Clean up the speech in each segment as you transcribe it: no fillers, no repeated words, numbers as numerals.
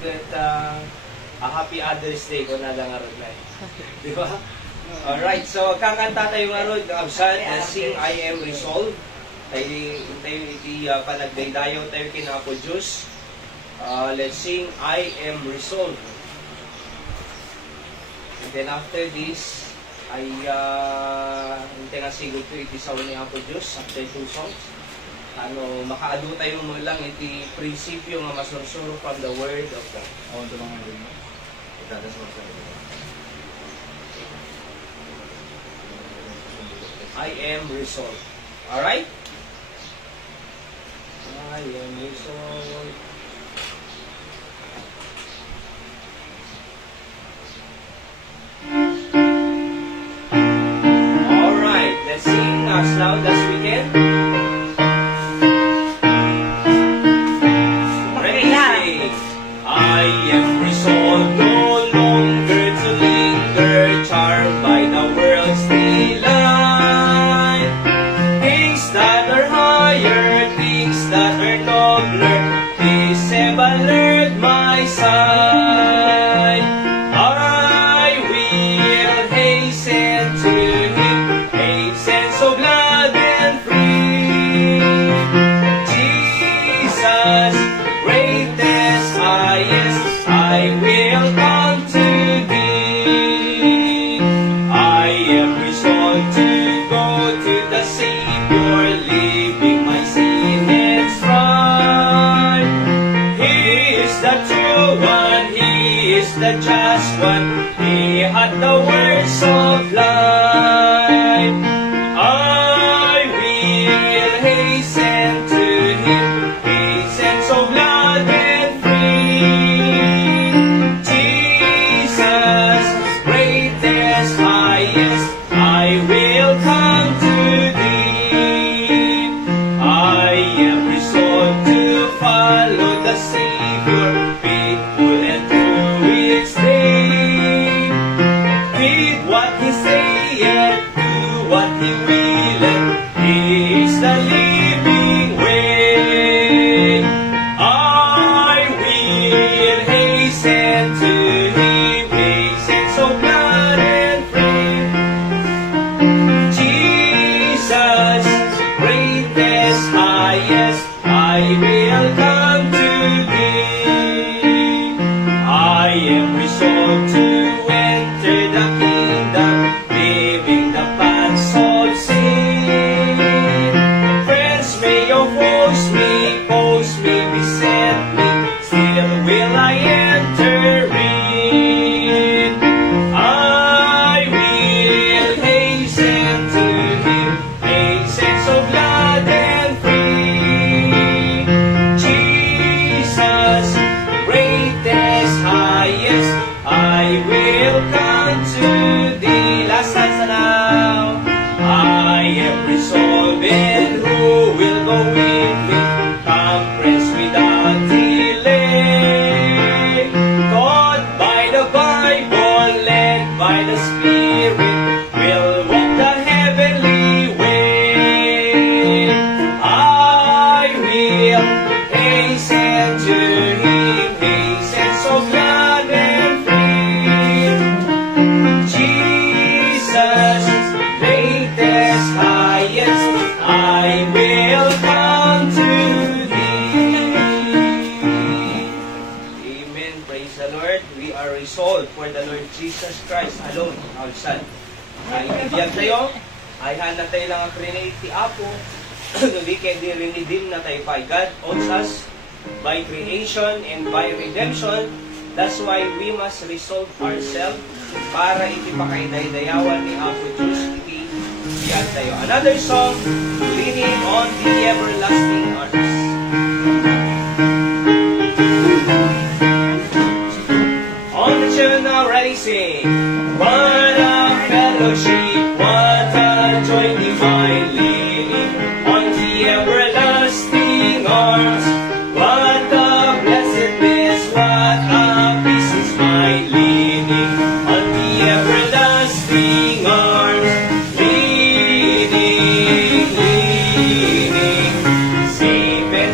At a happy Father's Day ko na lang aron na. Di ba? Alright, so kakanta tayo nga ron, Absan, sing I am resolved. Tayo iti panagdaydayo tayo kinapo Diyos. Let's sing I am resolved. And then after this, ay hindi nga siguro ito iti sa ni Apo Diyos after 2 songs. Ano, makaado tayo mo lang iti prinsipyo nga masursuro from the Word of God. Ito lang nga rin mo. Itatas mo sa ito. I am resolved. Alright? I am resolved. Alright, let's sing as loud as we can. I am resolved no longer to linger, charmed by the world's delight. Things that are higher, things that are nobler, these have allured my sight. I will hasten to Him, hasten so glad and free. Jesus, greatest, highest, I will come to Thee. I am resolved to go to the Savior, leaving my sin and strife. He is the true one, He is the just one, He had the words of life. I will hasten to Him, hasten so glad and free. Jesus, greatest, highest, I will come to Thee. I am resolved to follow the Savior, faithful and true each day. Heed what He saith, do what He willeth, He is the living way. I will hasten to Him, hasten so glad and free. Jesus, greatest, highest, I will come to Thee. I am resolved to enter the kingdom, leaving the paths of sin. Friends may oppose me, beset me, still will I enter in. I will hasten to Him, hasten so glad and free. Jesus, greatest, highest, I will come to Thee. Last stanza now. I am resolved, and who will go with me? Come, friends, without delay. Taught by the Bible, led by the Spirit, will walk the heavenly way. I will hasten to Him, hasten so glad and free. Jesus, greatest, highest, I will come to Thee. Amen. Praise the Lord. We are resolved for the Lord Jesus Christ alone, our Son. Ay ibiyag tayo, ay hanap tayo lang ang trinity ti Apo, we can redeem na tayo by God owns us by creation and by redemption. That's why we must resolve ourselves para iti pakaidaydayawan ni Apo Diyos iti biyag tayo. Another song, leaning on the everlasting arms. On the tune now, ready, sing. What a fellowship, what a joy divine, leaning on the everlasting arms. What a blessedness, what a peace is mine, leaning on the everlasting arms. Leaning, leaning, safe and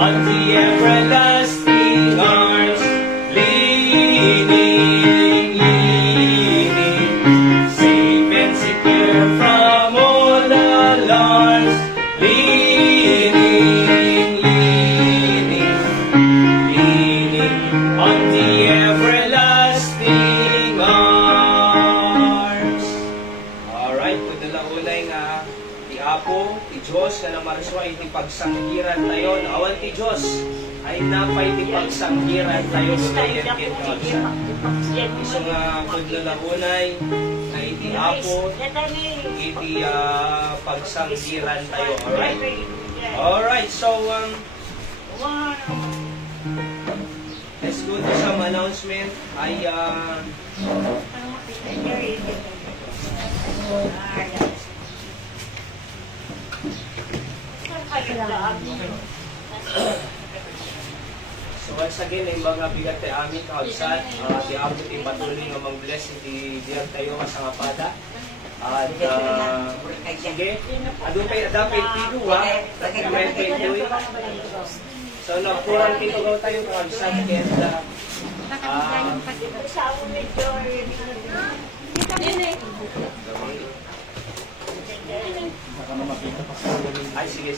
on the everlasting arms, leaning, safe and secure from all alarms, leaning, on the everlasting arms. Alright, kung nalaunay nga, ti Apo, ti Diyos, na namariswa, iti pagsanggiran tayo, awan ti Diyos, ay napay ti pagsanggiran tayo, gagayan kin kaunsa. Iso nga, kung nalaunay, na iti Apo, iti pagsanggiran tayo, alright? Alright, so, let's go to some announcement. So once again, yung mga bigat tayo amin kausad, di abot yung patuloy nga mag-bless, hindi diyan tayo kasangapada. At sige, adun kayo dapat tito recommend kayo doy. So nagpurang titugaw tayo kausad, and ay, sige.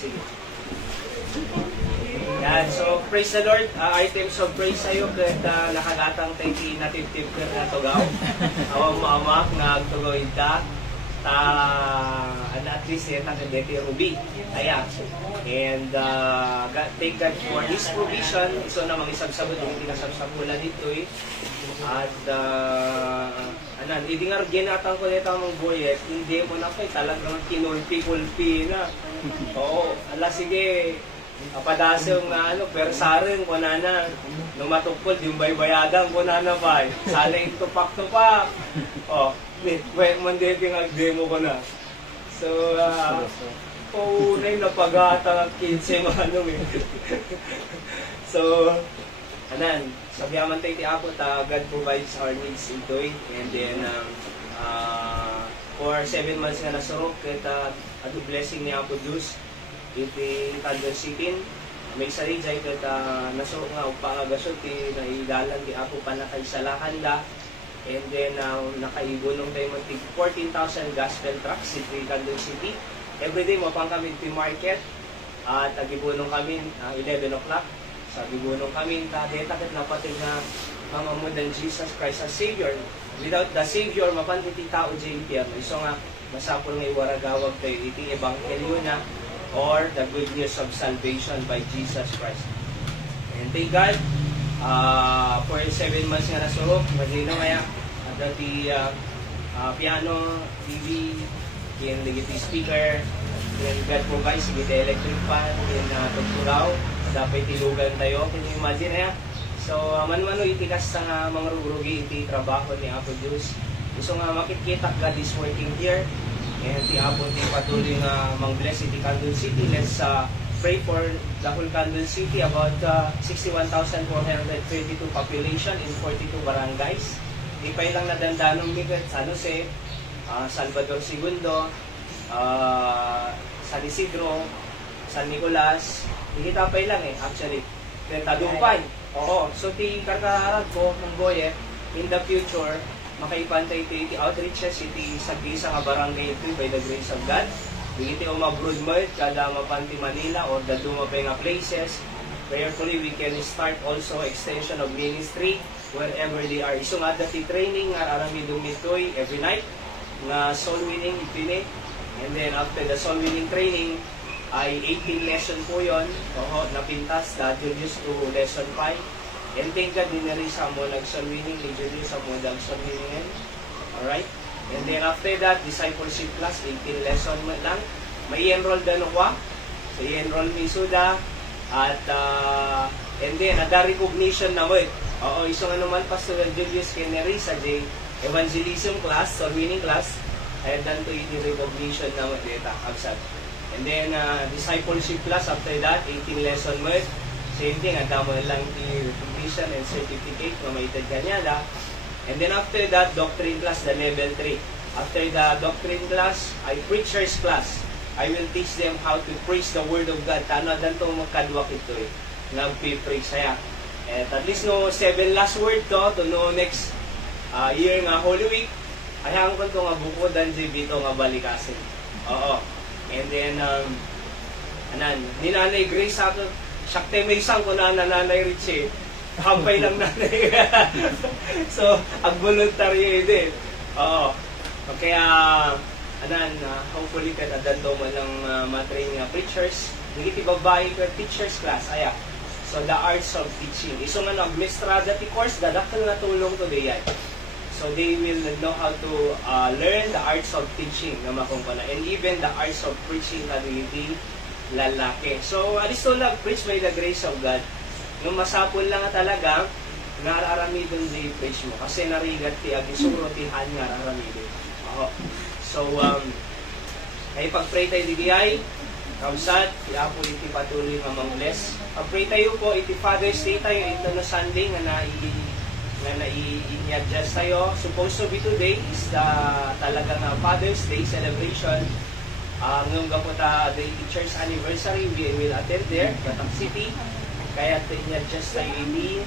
Yan, so praise the Lord. Items of praise sa'yo kahit nakagatang tayo native na tugaw. Awang maamak na tugaw ita. At least yan ang Deti Ruby. Ayan. And thank God for His provision. So namang isabsabot, hindi nasabsabulan dito eh. At hindi nga ginatang ko nito ang boyet, hindi mo na kayo talagang kinulpi-kulpi na. Oo, sige, kapadasyong na pero saring ko na nung matukol, yung baybayadan ko na ba, saling tupak-tupak. Mandete nga demo ko na. So, unay napagata ng 15 So, sabihaman tayo ti Apo, God provides our needs ito eh. And then, for 7 months nga nasurok, kita at blessing ni Apo Diyos, iti Kansas City, may sarijay kita nasurok nga, upangagasot, naidalan ti Apo panakaisalakan da. And then, nakaibunong tayo matig 14,000 gospel trucks iti Kansas City. Everyday, mapang kami iti market, at agibunong kami 11 o'clock. Sabi bunong kami, deta kat napatig na mamamudan Jesus Christ as Savior. Without the Savior, mapantiti tao dyan impyerno. So nga, masapol nga iwaragawag tayo iti Ebanghelyo na or the good news of salvation by Jesus Christ. And thank God, for 7 months nga nasurok, magino kaya, at dati piano, TV, yung ligiti speaker, yung God provides, ligiti electric fan, yung tugturaw, dapat tilugan tayo. Can you imagine ya? So, man-mano itikas sa mga rurugi iti trabaho ni Apo Diyos. So nga makikita God is working here. And ti Apo ti patuloy nga mang-bless iti Candon City. Let's pray for the whole Candon City, about 61,422 population in 42 barangays. Di pa ilang nadandanong migat, San Jose, Salvador Segundo, San Isidro, San Nicolas. Hihita pa lang actually. Then Tagumpay. Oo. So, ti karkararag ko ng Boye, in the future, makaipantay iti outreaches, iti sagisa nga barangay ito by the grace of God. Iti umabroad mo, kada mapanti Manila or the dumapay nga places. Prayerfully, we can start also extension of ministry wherever they are. So nga, dati training nga aramidong nito'y every night nga soul winning ipinit. And then after the soul winning training, ay 18 lesson po yun. Napintas, Julius to lesson 5. And thank God, dinari sa mo nag-soul winning, ni Julius sa mo nag-soul winning. Alright? And then after that, discipleship class, 18 lesson lang. May enroll na nukwa. So, i-enroll ni Suda. At, and then, ada recognition na mo eh. Iso nga naman, Pastor Julius Kennery sa evangelism class, soul winning class. And then, to yung recognition na mo, data, absat. And then, discipleship class after that, 18 lesson mo. Same thing, ang damo lang yung recognition and certificate na maitad kanya. And then after that, doctrine class, the level 3. After the doctrine class, ay preacher's class. I will teach them how to preach the Word of God. Tano, dan itong magkadwak ito eh. nagpipreach saya. At least no 7 last word to no next year nga Holy Week, ayahan ko to nga buko dan bito nga balikasin. Oo. And then, ni Nanay Grace ato, sakte may isang ko na Nanay Richie, kampay lang nanay. So, ag-voluntaryo din. Oo. Kaya, hopefully, katadan daw mo ng matrain nga preachers. Hindi babae ka teachers class. Aya. So, the arts of teaching. Iso nga nag-mistrada ti course, dadaktal na tulong to day yan. So, they will know how to learn the arts of teaching na makumpana. And even the arts of preaching na hindi lalaki. So, alisto lang, preach by the grace of God. Nung masapol lang talaga, nararamidon di preach mo. Kasi narigat ti agisuro ti han nararamidon. So, ay pag-pray tayo di ay, kamsat, iapo iti patuloy nga mag-bless. Pag-pray tayo po, iti Father's Day tayo, ito na Sunday nga i-adjust tayo. Supposed to be today is the talagang Father's Day celebration. Ngayong gaputa the teacher's anniversary, we will attend there, Batak City. Kaya i-adjust tayo ini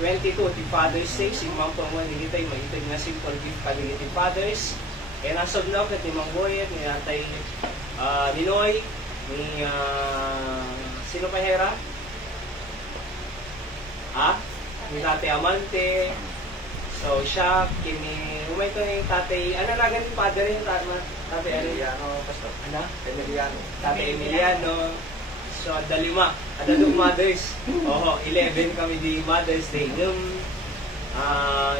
22 ti Father's Day, si Mount Pangwan, hindi tayo maitag na simple gift pa din iti Fathers. And as of now, kati Mang Boyet, ni Atay Ninoy, ni sino pa hera? Ni Tate Amante. So siya, kini umay ko yung tatay, ano na ganun father yung tatay Emiliano, pastor. Ano? Emiliano. Tatay Emiliano. So dalima, adadong mothers. 11 kami di Mother's Day. Nung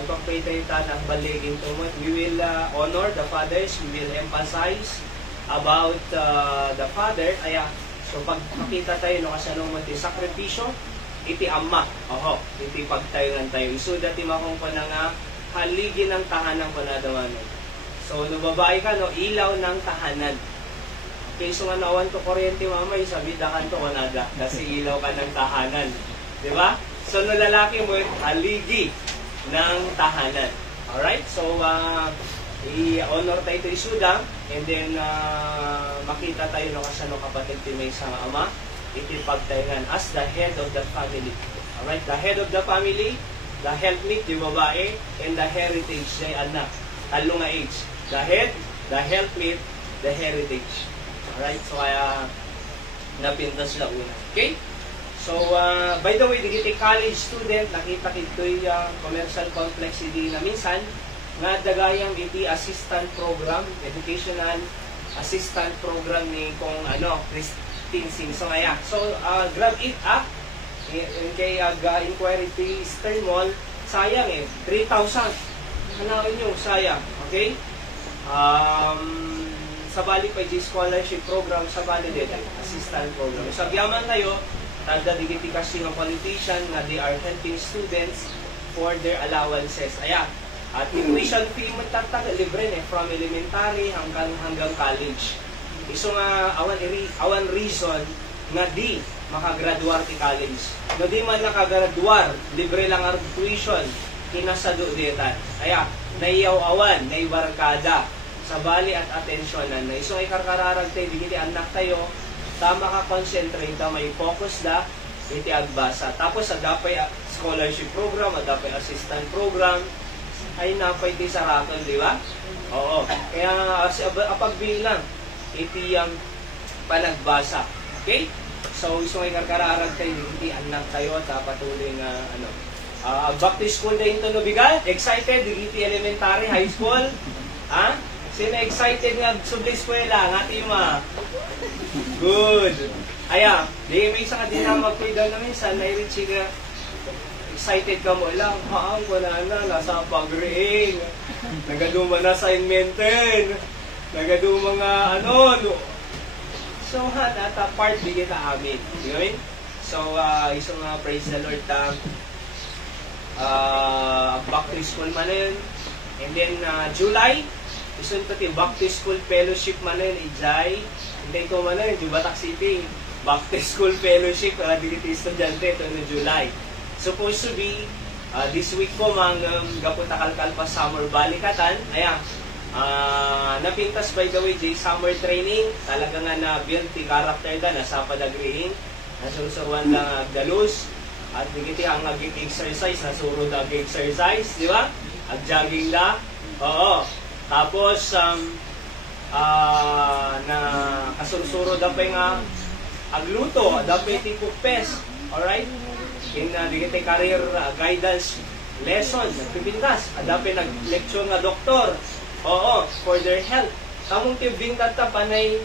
ipag-pray tayo tanang baligin tumot, we will honor the fathers, we will emphasize about the father. Aya, so pag makita tayo no kasi anong munti sakripisyo, iti ama. Iti pagtayon tayo. Isuda ti makong ko na nga haligi ng tahanan ko na daman. So, no babae ka, no, ilaw ng tahanan. Okay, so nga nawan to kuryente mamay, sabi da kanto ko nada. Kasi ilaw ka ng tahanan. Di ba? So, no lalaki mo, haligi ng tahanan. Alright? So, i-honor tayo ito isuda. And then, makita tayo no kasi ano kapatid ti may sa ama. Itipagtaingan as the head of the family. Alright, the head of the family, the helpmeet, di babae, and the heritage, di anak. Talo nga age. The head, the helpmeet, the heritage. Alright, so kaya napintas na una. Okay? So, by the way, digiti college student, nakita kito'y commercial complex hindi na minsan, nga dagayang iti assistant program, educational assistant program ni kung so kaya. So, grab it up. Kay inquiry to Eastern Mall, sayang 3,000. Hanapin nyo, sayang. Okay? Sa bali pa yung scholarship program, sa bali din, assistant program. Sabyaman tayo, tanda digiti kasi ng politician na they are helping students for their allowances. Ayan. At tuition fee mo libre from elementary hanggang college. Iso nga awan reason nga di makagraduar ti college. No di man nakagraduar, libre lang ang tuition kinasado ditan. Aya, naiyaw awan, naibarkada sa bali at atensyonan na iso ay karkararag tayo, digiti anak tayo, tama ka concentrate, may focus da, iti agbasa. Tapos adapay scholarship program, adapay assistant program, ay napay ti saraton, di ba? Oo. Kaya apagbilang iti panagbasa. Okay? So, iso ngay karkararag tayo, hindi anak tayo, patuloy nga, back to school na ito bigal? Excited? Hindi elementary, high school? Ha? Sino excited nga subli eskwela? Ngati ma? Good. Aya, di may isa ka din na magkuida na minsan, na-reach ka, excited ka mo lang, haang ko na, nasa pag-reing, nagaduma na assignmenten, nagaduma nga, so, nata part bigay ta amin. Gawin? So, isang praise the Lord back to school man yun. And then, July, isang pati back to school fellowship man yun, Ijay. Hindi ko man yun, Batak City. Back to school fellowship, para digiti estudyante, ito no July. Supposed to be, this week ko, gapunta-kalkal pa summer balikatan. Ayan. Napintas by the way, summer training, talaga nga na build the character da, nasa padagriing, Nasusuruan lang agdalus. At digiti ang ag-exercise, nasurod ag-exercise, di ba? Ag-jogging la. Oo. Tapos, na kasursurod dapay nga agluto, dapay tipupes. Alright? In digiti career guidance lesson, nagpipintas. Dapay nag-lecture nga doktor. Oo, for their health. Tamong tibing tatapanay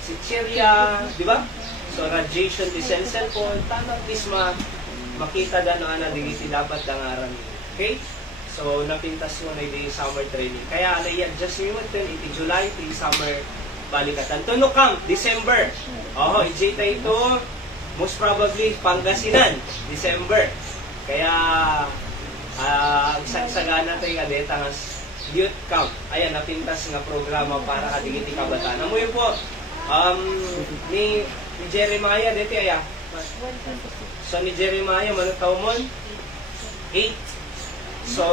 si Chiria, di ba? So, radiation descent cellphone, tanang pisma, makita da no ana digiti dapat dangaran. Okay? So napintas mo na yung summer training. Kaya ano i-adjust mo iti July iti summer balikatan. Tuno kam December. Oh, ijita ito most probably Pangasinan December. Kaya agsagana tayo kadeta nga youth camp. Ayan napintas nga programa para kadigiti kabataan. Amo yun po ni Jeremiah dito aya. So ni Jeremiah, manong taon mo? 8. So,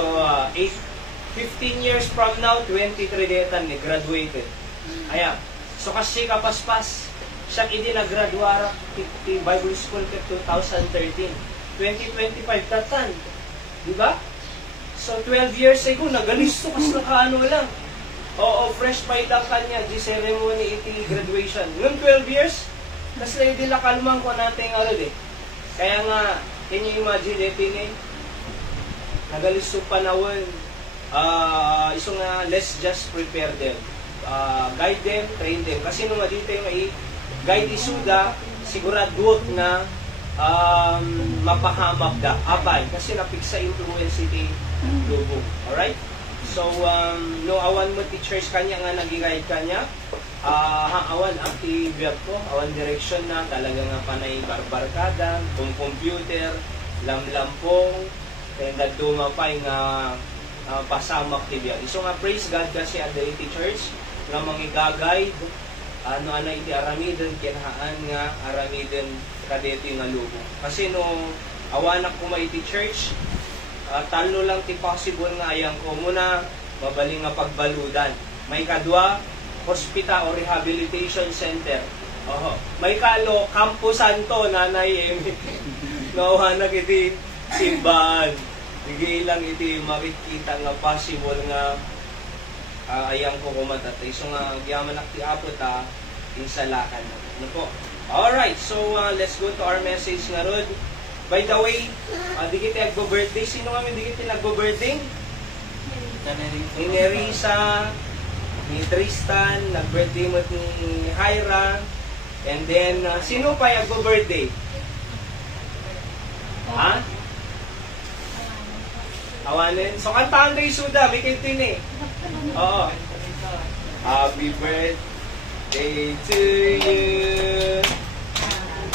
15 years from now, 23 detan ni graduated. Ayan. So, kasi kapaspas, siya hindi nag-graduara ti Bible School ka 2013. 2025, tatan. Diba? So, 12 years ago, nagalisto kas nakaano lang. Oo, fresh pa ilang kanya, di ceremony iti graduation. Noong 12 years, tas na hindi nakalumang ko natin nga ulit eh. Kaya nga, can you imagine ito nagalisto panawon, iso nga, let's just prepare them. Guide them, train them. Kasi nung dito yung guide isuda, sigurado na mapahamak da. Apay, kasi napiksa influence iti lubong. Alright? So, no awan mo teachers kanya nga nag-guide kanya, awan active ko, awan direction na talaga nga panay barbarkada, kung computer, lamlampong, and dumapay nga pasamak tibiyag. So nga praise God kasi at the teachers nga mangigagay, ano iti aramiden, kinahaan nga aramiden kadeti nga lubong. Kasi no awanak ko maiti church, talo lang ti possible nga ayang ko muna mabaling nga pagbaludan. May kadwa, hospital o rehabilitation center. Oho. May kalo, Campo Santo, nanay nauhanag iti simbahan. Bigay lang iti makikita nga possible nga ayang ko kumatatay. So nga, yaman ti apo ta, insalakan na. Ano po? Alright, so let's go to our message nga rod. By the way, di kita nagbo-birthday. Sino kami di kita nagbo-birthday? Ni Nerissa, ni Tristan, nag-birthday mo ni Hyra, and then, sino pa yung nagbo-birthday? Ha? Awanin? So, kantaan tayo suda, may kintin eh. Oo. Happy birthday to you.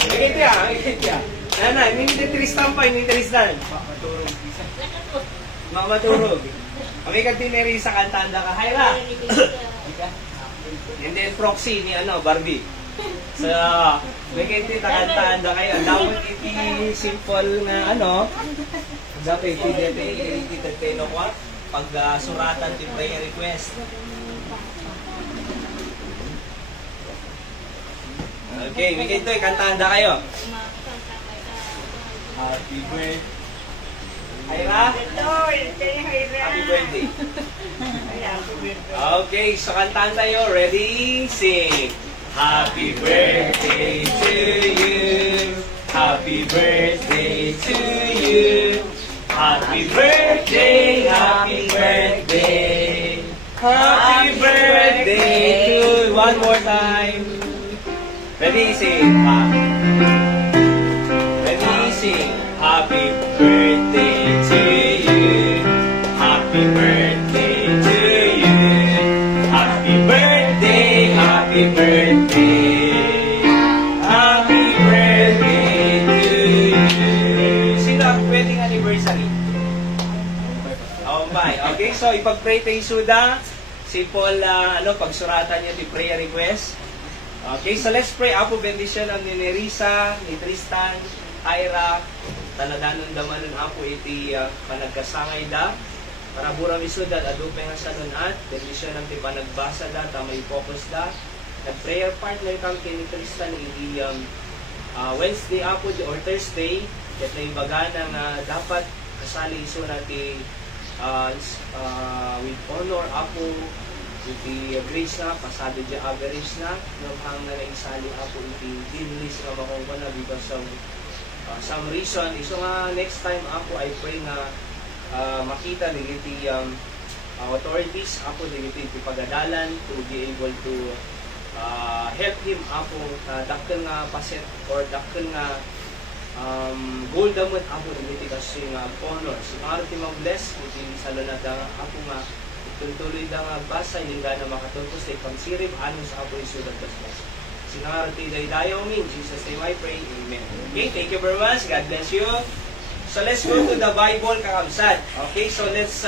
May kintin ah, may kintin ah. Nanay, hindi Tristan pa, hindi Tristan. Mamaturog. Kami kantineri sa kantanda ka, Hyra. And then proxy ni Barbie. So, may kantita kantanda kayo. Dapat iti simple na dapat iti teno ko pag suratan ti prayer request. Okay, may kantito kantanda kayo. Happy birthday. Hyra? Happy birthday. Okay, so kantaan tayo. Ready? Sing. Happy birthday to you. Happy birthday to you. Happy birthday, happy birthday. Happy birthday to you. One more time. Ready? Sing. Happy birthday to you. Happy birthday to you. Happy birthday, happy birthday. Happy birthday to you. Sino ang wedding anniversary? Oh my. Okay, so ipag-pray tayo suda. Si Paul, pagsuratan niya di prayer request. Okay, so let's pray. Apo bendition ang ni Nerissa, ni Tristan, Hyra, taladanon damanon apo iti panagkasangay da para burang isudan adupe nga sa at bendisyon ang ti panagbasa da tamay focus da nag prayer partner kam kini Tristan iti Wednesday apo or Thursday, ket na ibaga nga dapat kasali iso natin with honor apo, with the grace na, pasado di average na, nabhang na naisali apo iti dinlis nga makungkwa na because of some reason. So nga next time ako I pray nga makita digiti authorities ako digiti pagadalan to be able to help him ako dakkel nga paset or dakkel nga gold damot ako digiti kasi nga honor. So maaari mag-bless iti salunada ako nga tuloy da nga basa hindi nga na makatulpos ay pangsirib anos ako isulat basbas. Sinarati daydayo in Jesus name I pray. Amen. Okay, thank you very much. God bless you. So let's go to the Bible kakabsat. Okay, so let's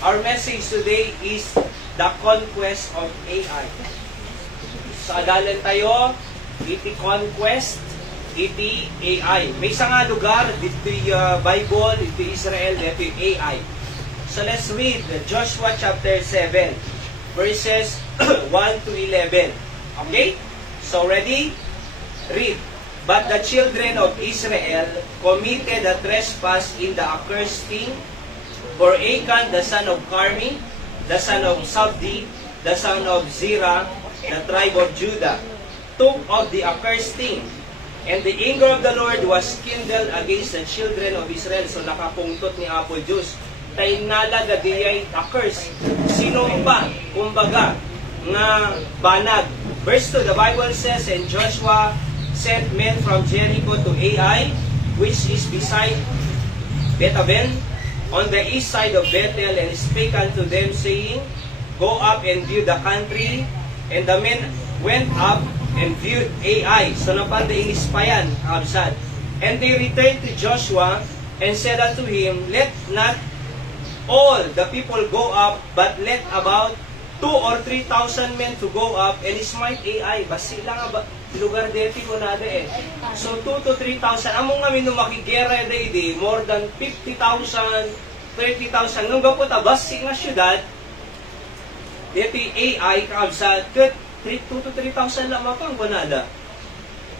our message today is the conquest of AI. So adalan tayo iti conquest iti AI. May isa nga lugar dito Bible iti Israel dito AI. So let's read Joshua chapter 7 verses 1 to 11. Okay? So ready? Read. But the children of Israel committed a trespass in the accursed thing, for Achan the son of Carmi, the son of Sabdi, the son of Zerah, the tribe of Judah, took of the accursed thing. And the anger of the Lord was kindled against the children of Israel. So nakapungtot ni Apo Diyos. Tainala gadiyay accursed. Sino ba? Kumbaga, nga banag. Verse 2, the Bible says, and Joshua sent men from Jericho to Ai, which is beside Beth-aven, on the east side of Bethel, and spake unto them, saying, go up and view the country. And the men went up and viewed Ai. So napanda inispayan, kabsat. And they returned to Joshua, and said unto him, let not all the people go up, but let about 2,000 or 3,000 men to go up and smite Ai. Basi lang nga lugar deti ko na de. So 2,000 to 3,000. Among nga minum makigera de more than 50,000, 30,000. Nung gapot basi nga syudad, deti Ai kaabsa 2,000 to 3,000 lang mapang gunada.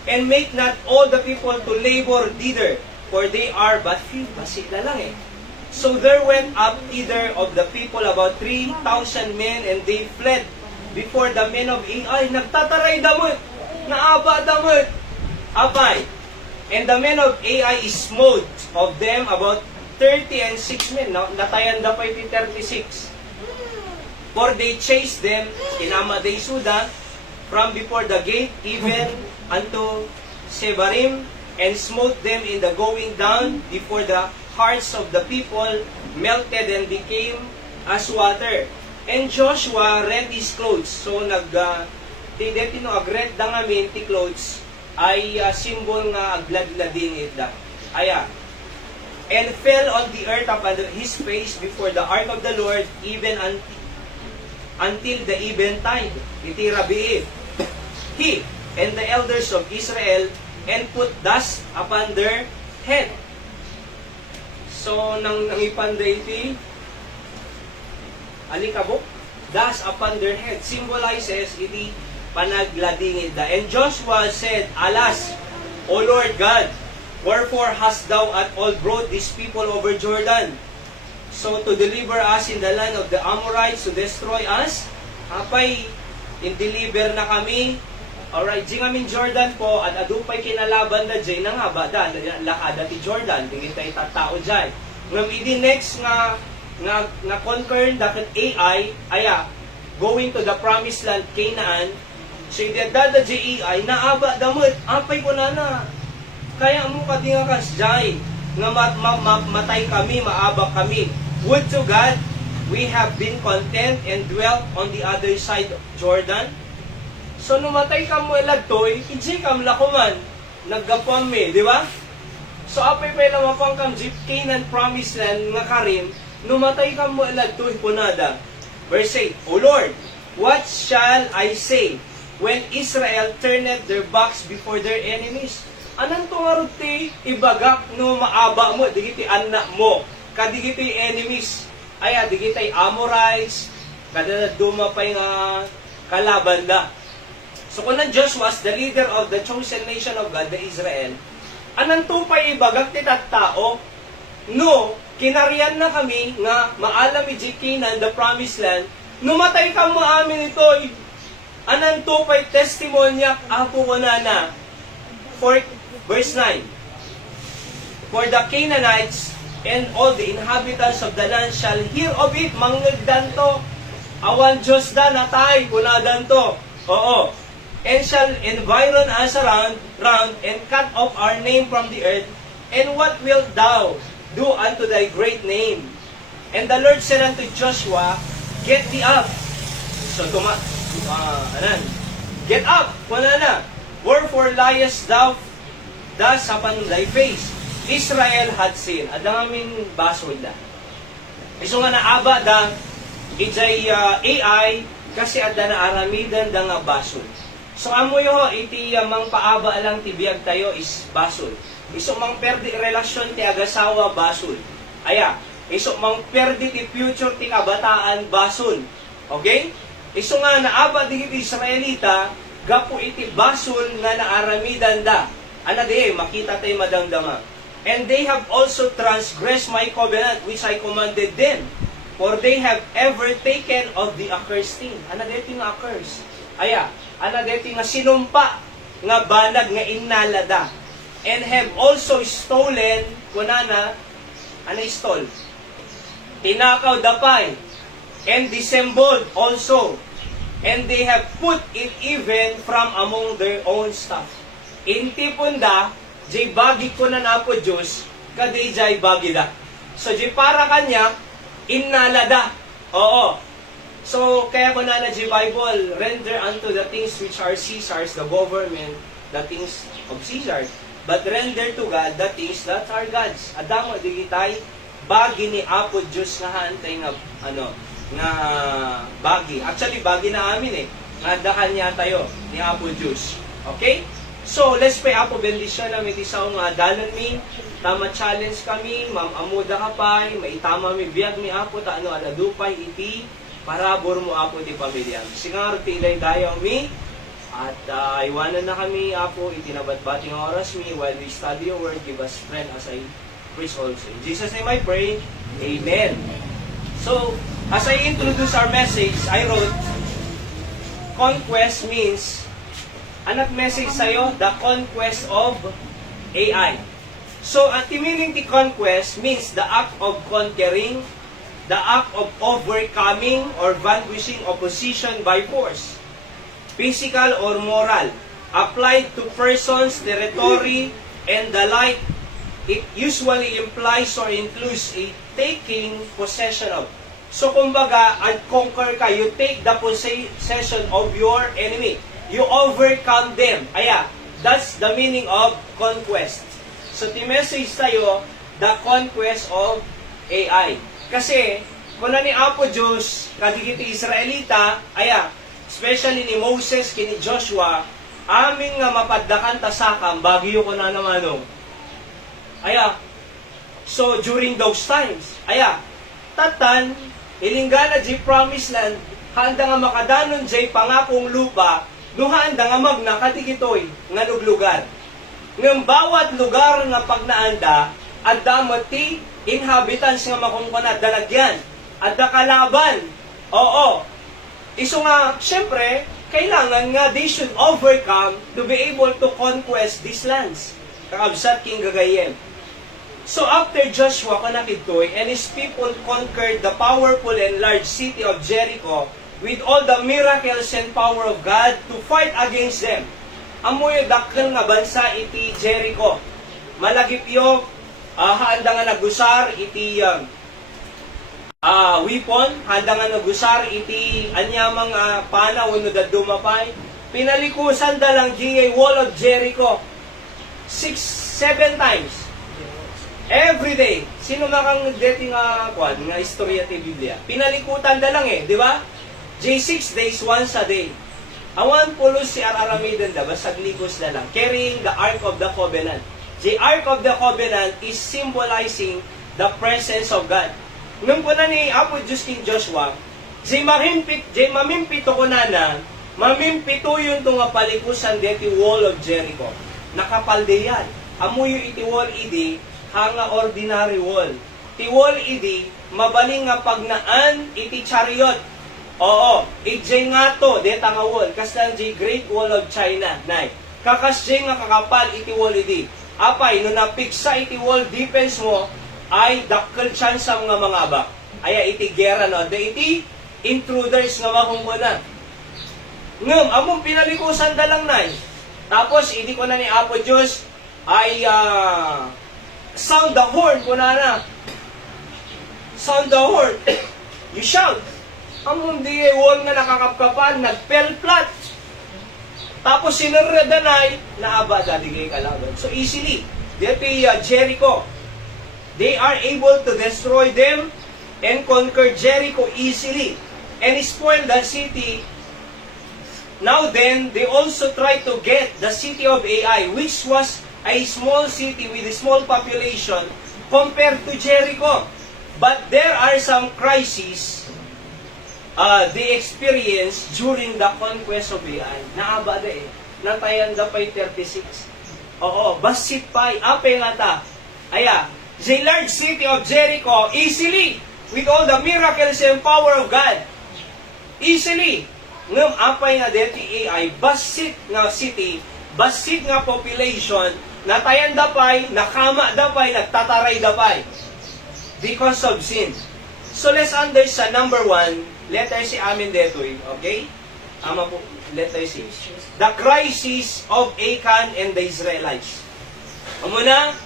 And make not all the people to labor thither, for they are but few. Basi na lang eh. So there went up thither of the people about 3,000 men, and they fled before the men of Ai. Nagtataray damot, naaba damot, apay. And the men of Ai smote of them about 30 and 6 men. Natayan da pa 36. For they chased them, kinama they suda, from before the gate even unto Sebarim, and smote them in the going down before the hearts of the people melted and became as water. And Joshua rent his clothes. So agred da nga minti clothes ay symbol nga agladlading ita. Aya. And fell on the earth upon his face before the ark of the Lord even until the eventide. Iti Rabi'ib. He and the elders of Israel and put dust upon their head. So, nang nangipanday iti alikabok, dust upon their head, symbolizes iti panagladingid da. And Joshua said, alas, O Lord God, wherefore hast thou at all brought these people over Jordan? So, to deliver us in the land of the Amorites, to destroy us? Apay, in-deliver na kami. Alright, di ngamin Jordan po, at adupay kinalaban na dyan, nga ba da, lakada ti Jordan, tingin tayo tatao dyan. Ngam idi next nga conquer dapat AI, aya, going to the promised land, Canaan, so idi dada di AI, naaba damot, apay ko na, kaya mo pati nga kas dyan, nga matay kami, maaba kami. Would to God, we have been content and dwelt on the other side of Jordan. So, numatay ka mo ilagtoy, iji kam lakuman, naggapon me, di ba? So, apay pa ilang mapang kam jeep Canaan promised land nga karim, numatay ka mo ilagtoy punada. Verse 8, O Lord, what shall I say when Israel turneth their backs before their enemies? Anong tungaruti ibagak no maaba mo, digiti anak mo, kadigiti enemies, aya, digiti Amorites, kada dumapay nga kalabanda. So kung Joshua was the leader of the chosen nation of God, the Israel, anang tupay ibagag titat tao, no, kinarian na kami nga maalam iji Canaan, the promised land, numatay ka mo amin ito, anang tupay testimonyak, apo ko na. Verse 9, for the Canaanites and all the inhabitants of the land shall hear of it, mangagdan to, awan Diyos da natay, kunadan to, oo, and shall environ us round and cut off our name from the earth. And what wilt thou do unto thy great name? And the Lord said unto Joshua, get thee up. So, get up, kunana. Wherefore liest thou thus upon thy face? Israel had sinned. Adang amin basol da. Iso nga naaba da, ijay AI, kasi ada na aramidan da nga basol. So amo yo iti mang paaba lang tibiyag tayo is basol. Iso mang perdi relasyon ti agasawa basol. Aya, iso mang perdi ti future ti kabataan basol. Okay? Iso nga naaba di Israelita gapo iti basol nga naaramidan da. Ana di makita tay madangdanga. And they have also transgressed my covenant which I commanded them. For they have ever taken of the accursed thing. Ana di nga accursed. Aya, ana deti nga sinumpa nga banag nga innalada, and have also stolen kunana ana stole, tinakaw dapay, and dissembled also, and they have put it even from among their own stuff. Inti punda jay bagi ko na napo Diyos kadi jay bagi da. So jay para kanya innalada. Oo. So, kaya ko na Bible, render unto the things which are Caesar's, the government, the things of Caesar. But render to God the things that are God's. Adamo, digitay, bagi ni Apo Diyos nga hantay nga, nga bagi. Actually, bagi na amin Nga dakan niya tayo ni Apo Diyos. Okay? So, let's pray Apo, bendisyon namin isaw nga dalan mi, tama challenge kami, amuda ka pa'y, maitama mi biyag mi Apo, taano aladupay iti, parabor mo Apo di pamilya. Singar tilay dayaw mi, at iwanan na kami Apo, itinabat-bating ang oras mi, while we study your word, give us strength as I preach also. In Jesus' name I pray, Amen. So, as I introduce our message, I wrote, conquest means, anak message sa'yo, the conquest of AI. So, at the meaning the conquest means the act of conquering, the act of overcoming or vanquishing opposition by force, physical or moral, applied to persons, territory, and the like. It usually implies or includes a taking possession of. So, kumbaga, at conquer ka, you take the possession of your enemy. You overcome them. Aya, that's the meaning of conquest. So, the message tayo, the conquest of AI. Kasi, kung ni Apo Diyos, kadigiti Israelita, aya, especially ni Moses, kini Joshua, aming nga mapaddakan tasakam, bagyo ko na naman, aya, so during those times, aya, tatan, ilinggana di promised land, handa nga makadanon jay pangakong lupa, handa nga magnakatigitoy nga luglugar. Ng bawat lugar nga pagnaanda, at damati inhabitants nga makungkuna dalagyan at kalaban. Oo. Iso nga, syempre, kailangan nga they should overcome to be able to conquest these lands. Kakabsat king gagayem. So after Joshua kanakitoy and his people conquered the powerful and large city of Jericho with all the miracles and power of God to fight against them. Amoy dakkel nga bansa iti Jericho. Malagip yo handa nga nagusar iti weapon, handa nga nagusar iti anyamang pana wenno da dumapay. Pinalikusan da lang GA wall of Jericho 6-7 times. Every day. Sino makang deti nga nga istorya ti Biblia. Pinalikutan da lang di ba? J6 days once a day. Awan pulos si Aramidan da basag likos na lang carrying the Ark of the Covenant. The Ark of the Covenant is symbolizing the presence of God. Nung po na ni Apo Diyos King Joshua, jay mamimpit ko na Mamimpito yun ito nga palikusan deti wall of Jericho. Nakapalde yan. Amuyo iti wall idi, hanga ordinary wall. Ti wall idi, mabaling nga pagnaan iti chariot. Oo, ijay nga to, deta nga wall. Kastan di Great Wall of China. Nay, kakasjay nga kakapal iti wall idi. Apay, no napiksa iti wall defense mo, ay dakkel chance sa mga abak. Aya iti gera no, da iti intruders nga mahungkunan. Ngam, among pinalikusan dalang nay. Tapos, hindi ko na ni Apo Diyos ay sound the horn ko na. Sound the horn. You shout. Among di wall nga nakakapkapan, nagpel flat. Tapos sinaradanay, naaba dadigay kalaban. So easily, dito Jericho, they are able to destroy them and conquer Jericho easily and spoil the city. Now then, they also try to get the city of Ai, which was a small city with a small population compared to Jericho. But there are some crises they experienced during the conquest of Ai. Naaba da natayan da pa'y 36. Oo, basit pa'y, apay nga ta. Aya, the large city of Jericho, easily, with all the miracles and power of God, easily, ngam apay nga deti AI, basit nga city, basit nga population, natayan dapay, nakama dapay, nagtataray dapay. Because of sin. So let's understand, number 1, letter C amin detoy, okay? Ama po, letter C. The crisis of Achan and the Israelites. Muna,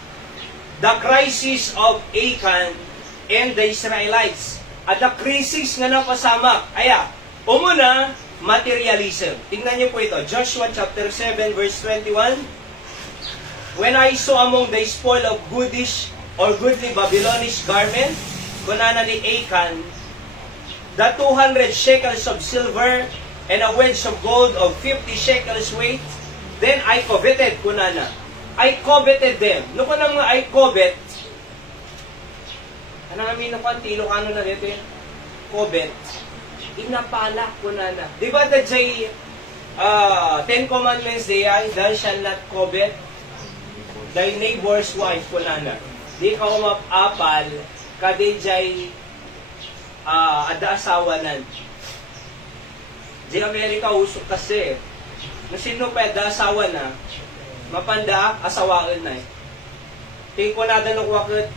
the crisis of Achan and the Israelites. At the crisis nga napasamak, aya, umuna, materialism. Tingnan niyo po ito. Joshua chapter 7 verse 21. When I saw among the spoil of goodish or goodly Babylonish garment, kunana ni Achan, the 200 shekels of silver and a wedge of gold of 50 shekels weight, then I coveted, kunana. I coveted them. No ko nang I covet, ano namin no kanti, Ilocano na dito yun? Covet. Inapala ko na na. Di ba the J, 10 commandments day ay, thou shall not covet thy neighbor's wife ko na na. Di ka umapapal, kadi jay ada asawa nan. Di Amerika usok kasi. Na sino pa ada asawa na, mapanda, asawaan na eh. Tingin ko na danok wakit,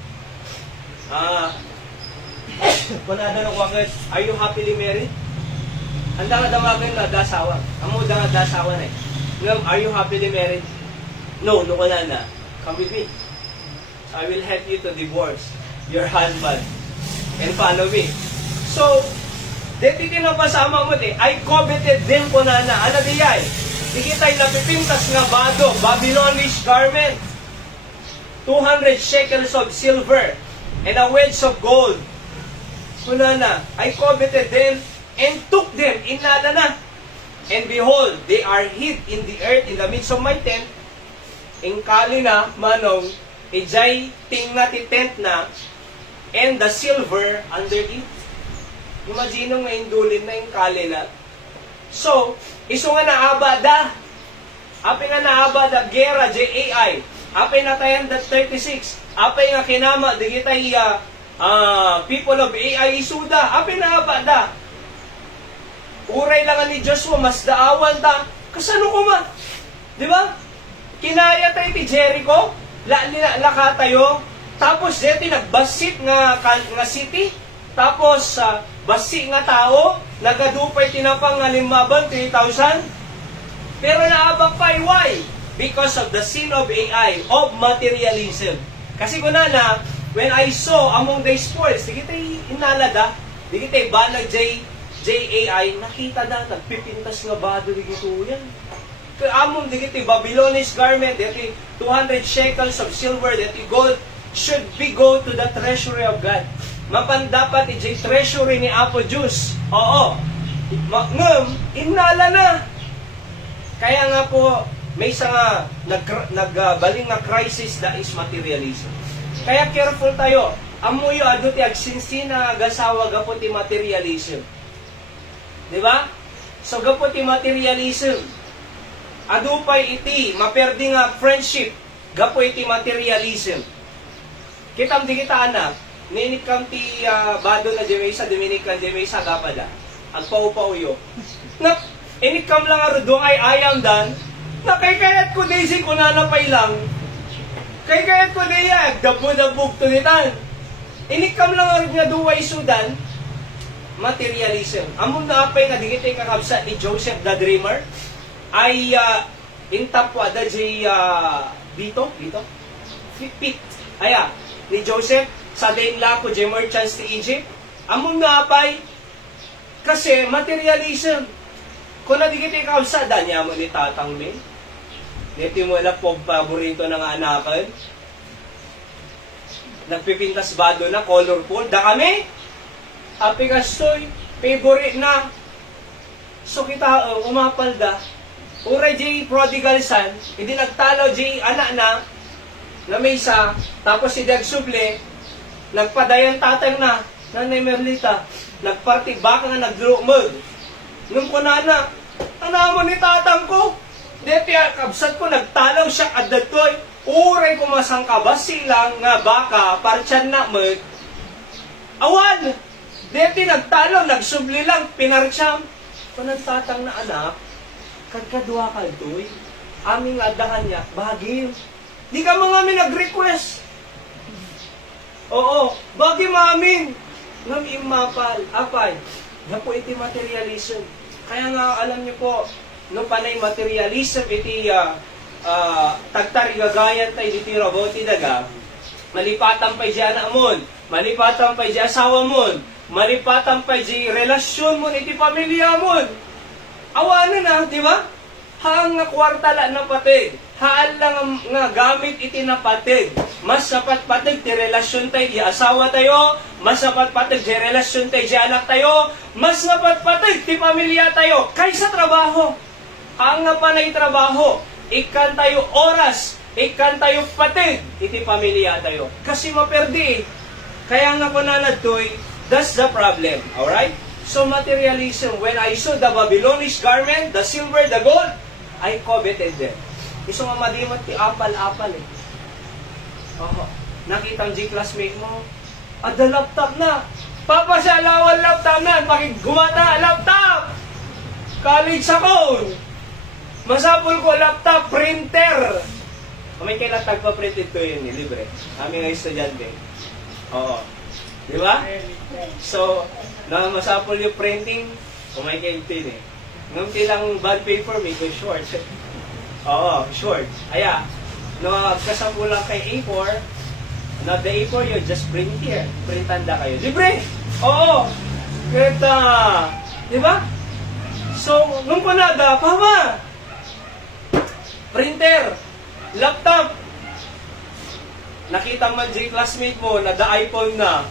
kunada ng wakit, are you happily married? Handa ka damagan na dasawa. Amo da nga dasawa na eh. Ngam, are you happily married? No, no ko na. Come with me. I will help you to divorce your husband and follow me. So, deti tinapasama mo te, I coveted them ko na. Ano diyay? Di kita'y napipintas nga bado, Babylonish garment, 200 shekels of silver, and a wedge of gold. Kunana, I coveted them and took them, inala na. And behold, they are hid in the earth in the midst of my tent. Ingkali na, manong, ijay tingna ti tent na, and the silver underneath. Imagino nga indulin na ingkali na. So, iso nga naaba da. Api nga naaba da gera, J-A-I. Api natayan da 36. Api nga kinama, di kita'y people of AI isuda, apin na ba da? Uray lang ni Joshua, mas daawan ta. Kasano ko ma? Di ba? Kinaya tayo ti Jericho, lakatayo, tapos dito nagbasit nga city, tapos basi nga tao, nagadupay tinapang nga limaban, 3,000. Pero naabak pa, why? Because of the sin of AI, of materialism. Kasi kunana, when I saw among the spoils, di kita inalada, di kita banag J-A-I, nakita na, nagpipintas nga bado, di kita yan. Kaya among di kita Babylonish garment, di 200 shekels of silver, di gold, should be go to the treasury of God. Mapandapat di treasury ni Apo Diyos. Oo. Ngam, inala na. Kaya nga po, may isa nga nagbaling na crisis that is materialism. Kaya careful tayo. Amuyo aduti agsinsina agasawa gapo ti materialism. Di ba? So gapo ti materialism. Adupay iti maperdi nga friendship. Gapo iti materialism. Kitam di kita anak, ninit kam ti bado na di may sa Dominican di may sa gapada. Ang pau-pauyo. Na inik kam lang aro doon ay ayam dan. Na kay kayat ko daisy ko nanapay lang. Kay kayat ko diya, dabo-dabog to nitan. Inik kam lang aro nga duway sudan. Materialism. Amon na apay nga digit ay kakabsa ni Joseph the Dreamer ay intapwa da jay dito pit aya ni Joseph sa dain lako jay merchants ti Egypt. Amon na apay kasi materialism. Kung nadigit ay kakabsa da niya mo ni tatang min. Niti mo ila pog paborito ng anakan. Nagpipintas bado na colorful da kami. Api kastoy, favorite na. So kita umapal da. Uray di prodigal son, hindi nagtalaw di anak na may isa, tapos si Dagsuble, nagpadayan tatang na, Nanay Merlita, nagpartig baka nga nagdurumag. Nung kunana, mo ni tatang ko, deti kabsat ko, nagtalaw siya adatoy, uray kumasangkabas silang nga baka, parchan na mag, awan! Deti nagtalaw, nagsubli lang, pinarcham. Kung nagtatang na anak, kagkadwa ka doy, aming adahan niya, bagim. Di ka mga amin nag-request. Oo, bagim amin. Ngam imapal, apay. Na po iti materialism. Kaya nga alam niyo po, no panay materialism iti tagtari gagayan tayo iti roboti daga, malipatan pa dyan amon, malipatan pa dyan asawa mon, malipatan pa di relasyon mo iti pamilya mo. Awanan na, di ba? Haang nga kwartala na patig. Haan lang nga gamit iti napatig. Mas sapat patig ti relasyon tayo di asawa tayo. Mas sapat patig di relasyon tayo di anak tayo. Mas sapat patig ti pamilya tayo. Kaysa trabaho. Haang nga panay trabaho. Ikan tayo oras. Ikan tayo patig iti pamilya tayo. Kasi maperdi. Kaya nga kunanad to'y that's the problem, alright? So materialism, when I saw the Babylonish garment, the silver, the gold, I coveted them. Iso nga madimot ti apal-apal eh. Oh, nakita ang G-classmate mo, ada laptop na. Papa siya lawan laptop na, pakigumata laptop. College ako. Masapol ko laptop, printer. May kailan tagpa-print ito yun, libre. Kami nga estudyante. Oo. Di ba? So, na masapol yung printing, may kaintin eh. Nung kilang bond paper, may ko short. Oo, short. Aya, no, kasama lang kay A4, na the A4, you just print here. Printanda kayo. Libre! Oo! Kita! Di ba? So, nung panada, Papa! Printer! Laptop! Nakita man J classmate mo na the iPhone na.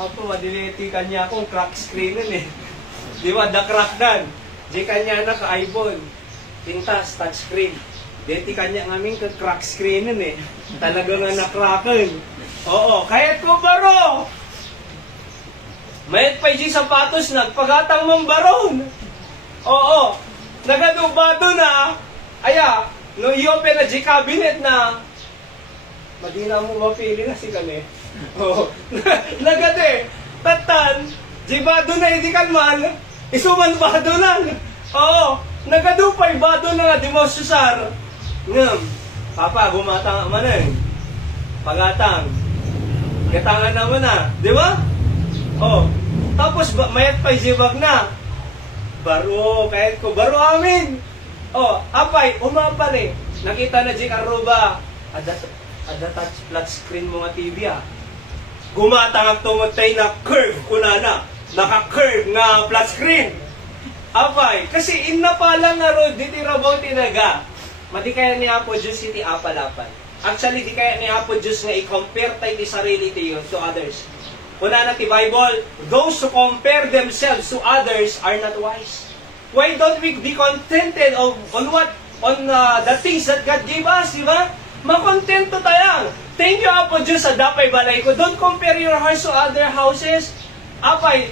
Ako, madiliti kanya akong crack screen nun eh. Di ba, the crack dan. Di kanya na ka iPhone. Pintas, touch screen. Diti kanya ngamin ka crack screen nun eh. Talaga nga nakrakan. Oo, kahit ko baro. Mayat pa yung sapatos, nagpagatang mong baron. Oo, nagadubado na. Aya, no i-open na di cabinet na. Madina mo mapili na si kami. Oo. Nagade, tatan, jibado na hindi kalman, isuman bado lang. Oo. Nagadupay bado na nga, di mo susar. Ngam, Papa, gumatang manan. Pagatang. Gatangan naman na. Di ba? Oo. Tapos, mayat pa jibag na. Baro, kahit ko, baro amin. Oo. Apay, umapal eh. Nakita na di karuba. Ada touch flat screen mo nga TV ah. Gumatang ang tumatay na curve kunana. Naka-curve nga flat screen. Apay, kasi inna pa lang nga ro, di tirabaw tinaga. Madi kaya ni Apo Diyos iti apal-apal. Actually, di kaya ni Apo Diyos nga i-compare tayo ti sarili tayo to others. Una na ti Bible, those who compare themselves to others are not wise. Why don't we be contented on the things that God gave us, di ba? Makontento tayo. Thank you, Apo Diyos, sa dapay balay ko. Don't compare your house to other houses. Apay,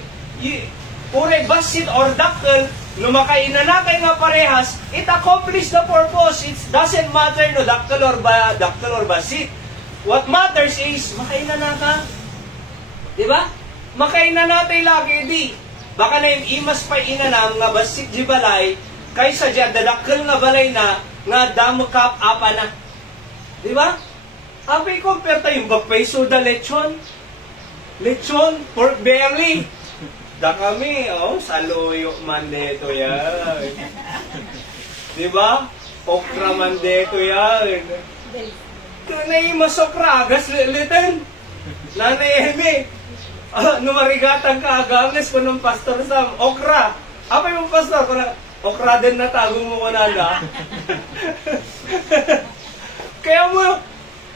uray basit or dakkel, no makainanakay nga parehas, it accomplish the purpose. It doesn't matter no dakkel or basit. What matters is, makainanaka. Diba? Makainanatay lagi di. Baka na yung imas pa inanam nga basit di balay, kaysa dyan dadakkel nga balay na, nga damukap apa na. Diba? Abi compare tayo, bagpay suda lechon. Lechon, pork belly. Da kami, saluyo man dito yan. Diba? Okra man dito yan. Tunay masokra, agas lilitin. Nanay Emi, numarigatang ka agames ko ng pastor Sam, okra. Apa yung pastor? Okra din na tago mo ko na. Kaya mo,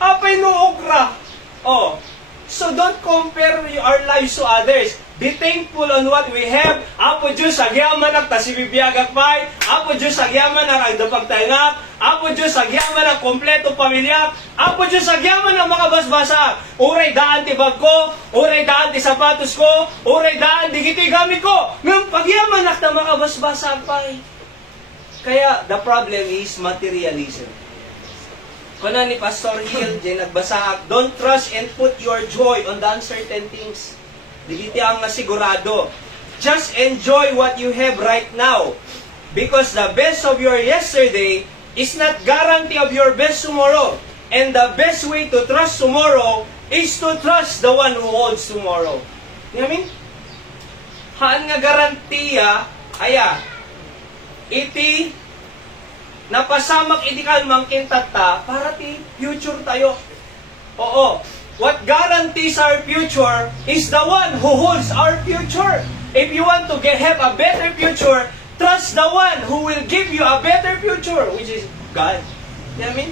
apay no okra. Oh. So don't compare our lives to others. Be thankful on what we have. Apo Diyos, agyaman ang tasibibiyagak pay. Apo Diyos, agyaman ang agdapagtayngak. Apo Diyos, agyaman ang kompleto pamilya. Apo Diyos, agyaman ang mga basbasa. Uray daan ti bag ko. Uray daan ti sapatos ko. Uray daan di gito'y gamit ko. Ngam pagyaman ang mga basbasa pay. Kaya the problem is materialism. Kuna ni Pastor Hill, di nagbasa, don't trust and put your joy on the uncertain things. Digiti ang nasigurado. Just enjoy what you have right now. Because the best of your yesterday is not guarantee of your best tomorrow. And the best way to trust tomorrow is to trust the one who holds tomorrow. You know what I mean? Haan nga garantiya, iti napasamak iti kalmang kintata para ti future tayo. Oo. What guarantees our future is the one who holds our future. If you want to have a better future, trust the one who will give you a better future, which is God. You know what I mean?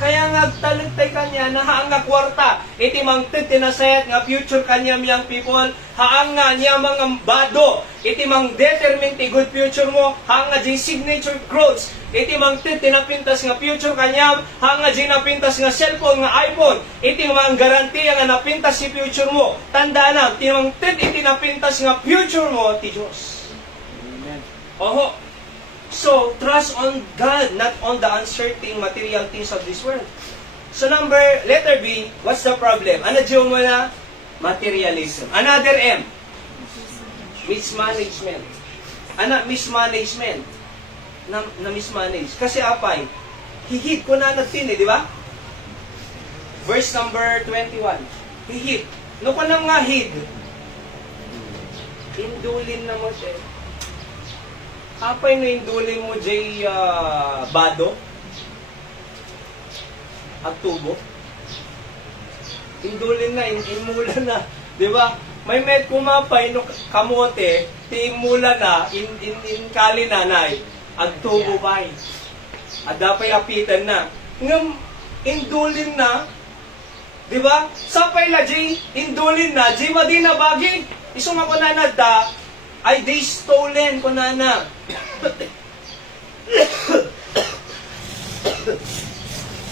Kaya nga talagtay kanya na haang nga kwarta, iti mang tinasayat nga future kanya miyang people, haang nga niya mga bado, iti mang determine ti good future mo, haang nga di signature growths, iti mang tinapintas nga future kanya, haang nga di napintas nga cellphone nga iPhone, iti mang garantiya nga napintas si future mo, tandaan na, iti mang iti napintas nga future mo, ti Diyos. Amen. Oho. So, trust on God, not on the uncertain material things of this world. So, letter B, what's the problem? Ano diyo mo na? Materialism. Another M, mismanagement. Mismanagement. Na mismanage. Kasi apay, hihid ko na natin di ba? Verse number 21. Hihid. No ko nang nga hid. Indulin na mo siya. Apay na indulin mo jay bado? Agtubo? Indulin na, inmula na. Di ba? May met kumapay no kamote, timula na, kali nanay, agtubo bay. Adapay apitan na. Ngam, indulin na, di ba? Sapay la jay, indulin na, jay madi na bagi. Isong ako na nada, ay they stolen ko na.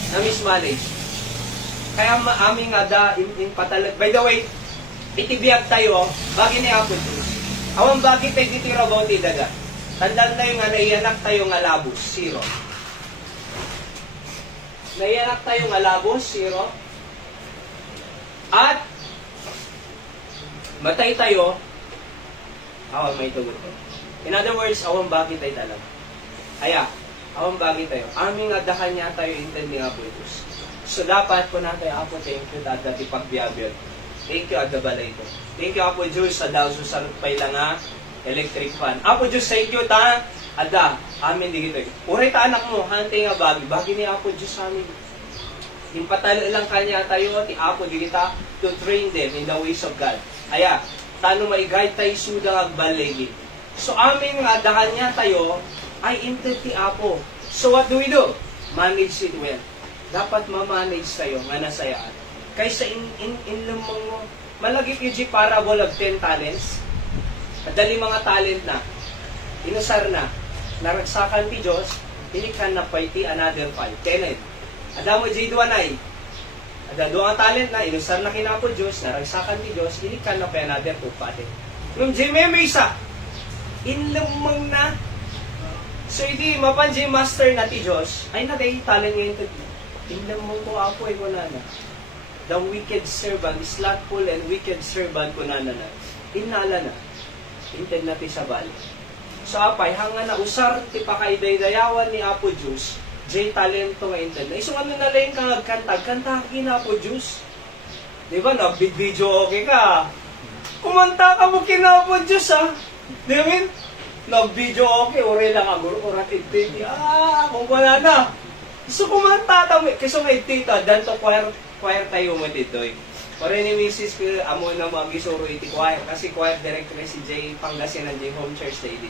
Na mismanage. Kaya aming ada in patalag. By the way, itibiyag tayo, bagi ni Apo Diyos. Awang bagi tayo ditira ba ti daga. Tandaan na yung nga naiyanak tayo nga labos, 0. Naiyanak tayo nga labos, 0. At matay tayo, awang may tugot ko. In other words, awang bagi tayo talaga. Awang bagi tayo. Aming adahan niya tayo intindi nga po ito. So, dapat po na tayo, Apo, thank you, dada, ti pagbiyabil. Thank you, adabalay ito. Thank you, Apo Diyos, sa daw susarot pa'y lang nga, electric fan. Apo Diyos, thank you, ta, ada, amin di gito. Uray ta anak mo, hantay nga bagi ni Apo Diyos amin. Impatalo lang kanya tayo, ti Apo di kita, to train them in the ways of God. Tano maigay tayo sudang agbalegi. So amin nga dahan niya tayo ay intent ti Apo. So what do? Manage it well. Dapat ma-manage tayo nga nasayaan. Kaysa in lamang mo, malagip yung parable of 10 talents. Kadali mga talent na. Inusar na. Naragsakan ti Diyos, inikan na pa iti another 5. Tenet. Adamo jay duwanay. Ada doang talent na, inusar na kinapo Diyos, naragsakan ti Diyos, inikan na pa another 2 pati. Nung jay may isa, Inlamang na. So, hindi mapanji master na ti Diyos, ay naday talent ngayon ito. Inlamang ko apo ay kunana. The wicked servant, slothful and wicked servant kunana na. Inala na. Intend natin sa bali. So, apay, hanga na usar, ti pakaiday-dayawan ni Apo Diyos, jay talento nga intend. Iso ano na lang kang kanta na Apo Diyos. Di ba, nag-video okay ka. Kumanta ka mo kina Apo Diyos, ha? Di ba, min? Nag-video okay, ore lang ang guru, orat ititi. Kung wala na. So, kumanta tayo. Kasi nga itito, danto choir tayo mo dito, eh. Ore ni Mrs. Phil, amo na mag-isuro iti choir. Kasi choir director si Jay Pangasinan, Jay Home Church Lady.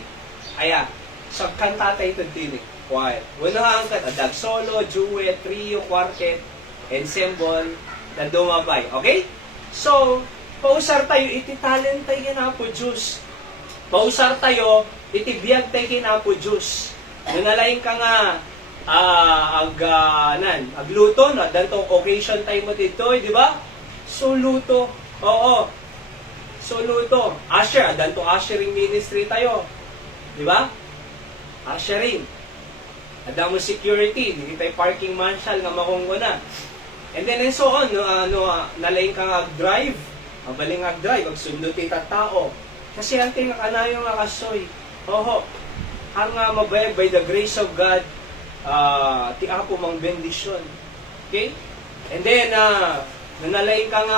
Aya, so kanta tayo ito din, eh. Choir. Wala nga ang kanta, dag solo, duet, trio, quartet, ensemble, na dumabay. Okay? So, pausar tayo, iti talent tayo na po Diyos. Pausar tayo, iti biyag tayo na po Diyos. Nangalain ka nga, agluto, no? Dantong occasion tayo mo dito, di ba? So, luto. Oo. So, luto. Usher, dantong ushering ministry tayo. Di ba? Ushering. Adamo security, hindi tayo parking marshal nga makunggo na. And then and so on, nalaing kang ag-drive, mabaling ag-drive, agsundo tita tao. Kasi ang tingak anayo nga kasoy, oho, ang mabayag by the grace of God, ti apo mang bendisyon. Okay? And then, nalaing kang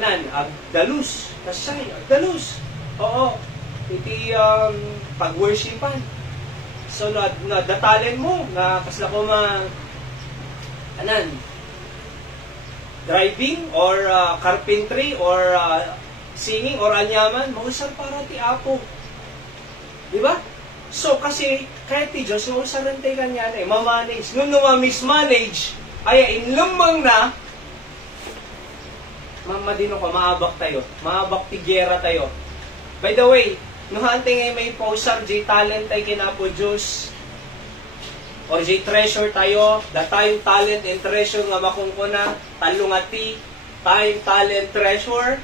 agdalus, kasay, agdalus. Oo, iti pag-worshipan. So, nadatalen mo, na kasla ko driving or carpentry or singing or anyaman, mausar para ti apo. Di ba? So, kasi, kaya ti Diyos, mausaran tayo kanya na ma-manage. Nung mismanage, ay inlamang na, mamadino ka, maabak tayo. Maabak ti gera tayo. By the way, nung hante ngayon may pausar, jay talent tayo kinapo Diyos, or jay treasure tayo, da tayong talent and treasure nga makungkuna, talungati, tayong talent treasure,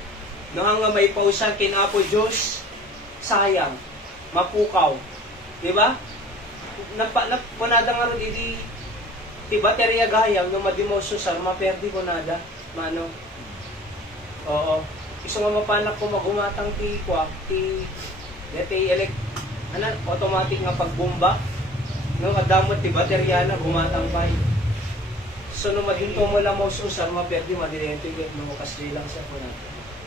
no nga may pausan kinapo Diyos, sayang, mapukaw. Diba? Punada nga ron, ti baterya gayang, no madimoso sa, maperdi ko nada, mano. Oo. Iso nga mapanak ko magumatang ti automatic nga pagbumba. No, kadamot ti baterya na gumatang pay. So, no madinto mo lang mo susar, maperdi, madidentigate, no, kasi lang sa po na.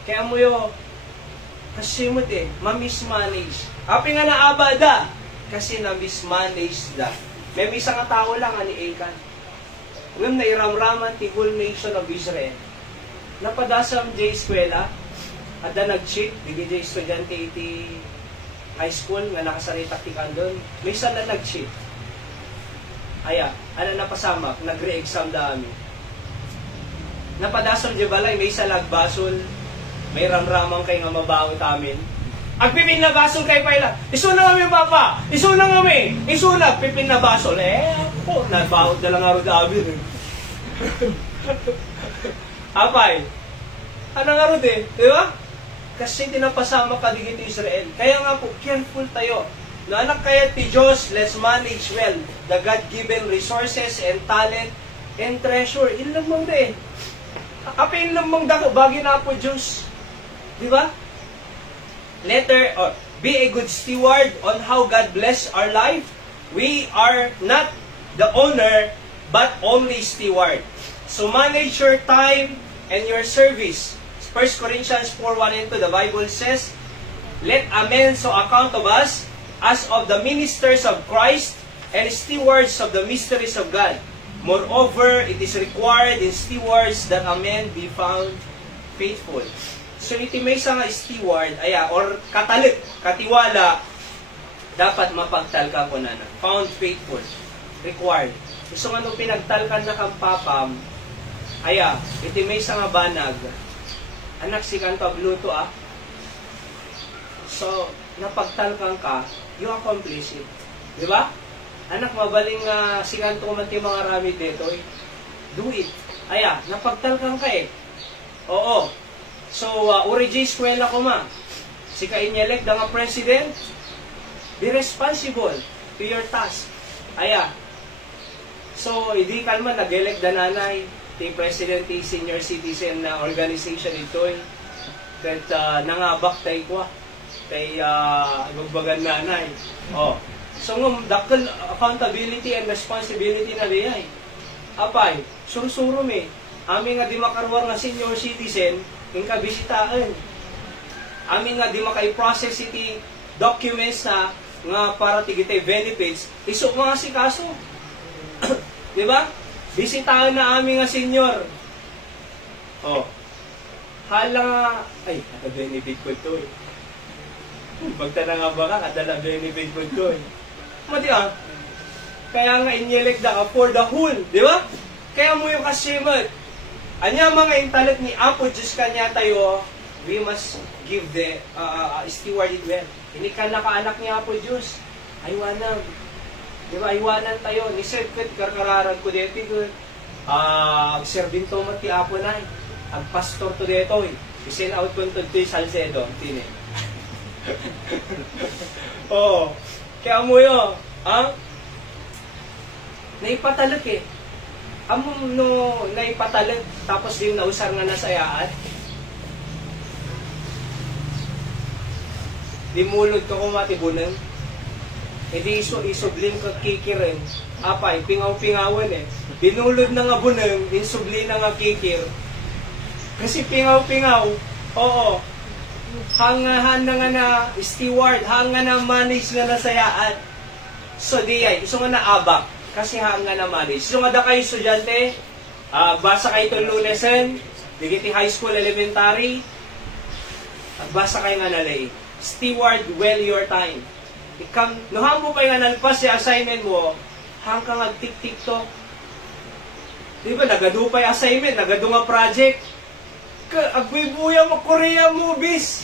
Kaya mo yo, kasi mo ma-mismanage. Api nga na abada, kasi na-mismanage da. May isang tao lang, ani Achan. Ngayon na iramraman ti whole nation of Israel. Napadasam jay eskwela, at da nag-cheat, di jay estudyante iti high school, nga nakasaritak ti kandon. May isa na nag-cheat. Aya, napasamak, nag-re-exam da amin. Napadasam jay balay, may isa nagbasol, may ramramang kay nga mabaot amin. Agpipin na basol kay Paila. Iso na kami, Papa! Iso na kami! Iso na! Pipin na basol. Ako, nagbaot na lang aro David. Apay. Ano nga ro di ba? Kasi tinapasama ka digit Israel. Kaya nga po, careful tayo. No, anak kaya ti Diyos, let's manage well the God-given resources and talent and treasure. Ilan mong de. Apin lang mong bagi na po Diyos. Di ba? Be a good steward on how God bless our life. We are not the owner, but only steward. So manage your time and your service. 1 Corinthians 4:1 and 2, the Bible says, let a man so account of us as of the ministers of Christ and stewards of the mysteries of God. Moreover, it is required in stewards that a man be found faithful. So, iti may nga steward, or katiwala, dapat mapagtalka ko na. Found faithful. Required. Gusto nga nung pinagtalkan na kang papam, iti may nga banag, anak si kanto agluto So, napagtalkan ka, you accomplish it. Di ba? Anak, mabaling si kanto kumanti mga rami dito, do it. Napagtalkan ka Oo. So, origin eskwela ko Si ka-inelect nga president, be responsible to your task. Aya. So, hindi kalma, nag-elect na nanay, ti president, ti senior citizen na organization ito that nangabak tayo kwa, kay gugbagan nanay. Oh. So, dakal accountability and responsibility na liyay. Apay, sursuro me. Amin nga di makarwar nga senior citizen, yung kabisitaan. Amin nga di makai-process iti documents na nga para tigitay benefits, isok mga si kaso. Di ba? Bisitahan na amin nga senior. Oh. Hala, ay, kada benefit ko ito eh. Pagtana nga ba ka, kada benefit ko ito eh. Mati kaya nga inelect na ka for the whole, di ba? Kaya mo yung kasimot. Anya mga intalit ni Apo Diyos kanya tayo, we must give the steward it well. Hindi ka nakaanak ni Apo Diyos. Aywanan. Di ba? Aywanan tayo. Ni Sedkit, karkararag ko dito. Agserving to mati Apo na. Agpastor to dito. Isin out ko to Salcedo. Tine. Oo. Kaya mo yun. Naipatalak eh. Among no naipatalak, tapos yung nausar nga nasayaan. Di mulod ka kumatibunan. E di isubling ka kikirin. Apay, pingaw-pingawan eh. Binulod na nga bunang, insubli na nga kikir. Kasi pingaw-pingaw, oo. Hangahan na nga na steward, hanga na manage na nasayaan. So di ay, iso nga na abak. Kasi hanga na manage. So nga da kayo estudyante, basa kayo itong lunesan, digiti high school, elementary, at basa kayo nga nalay. Steward well your time. Nuhang mo pa yung nalpas si assignment mo, hang ka nga tik-tiktok. Di ba, nagado pa yung assignment, nagado nga project. Agwibuya mo, Korea movies.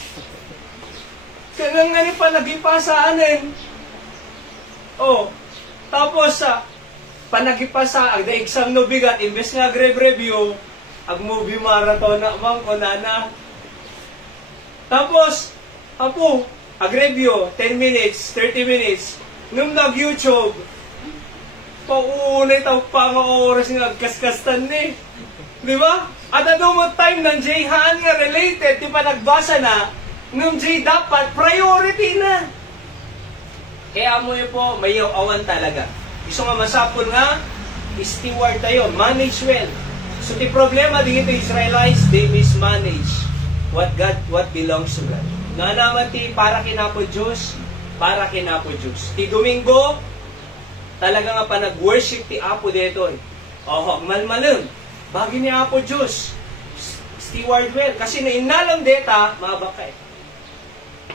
Kaya nga ni pa, nagipasaanin. Oh, tapos panagipasa, agda exam no bigat, imbes nga grade review, ag movie marathon na mang konana. Tapos, apo, ag review, 10 minutes, 30 minutes, nung nag-YouTube, pauunay tao pa nga oras nga agkaskastan ni. Di ba? At ano mo time ng J haan nga related, di pa nagbasa na, nung J dapat, priority na. Kaya mo yun po, may awan talaga. Gusto nga masapon nga, steward tayo, manage well. So, the problema dito Israelites, they mismanage what belongs to God. Nga naman ti, para kinapo Diyos, para kinapo Diyos. Ti Domingo, talaga nga pa nag-worship ti Apo dito. Oho, malmalong. Bagi ni Apo Diyos. Steward well. Kasi na inalang deta, maabak ka eh.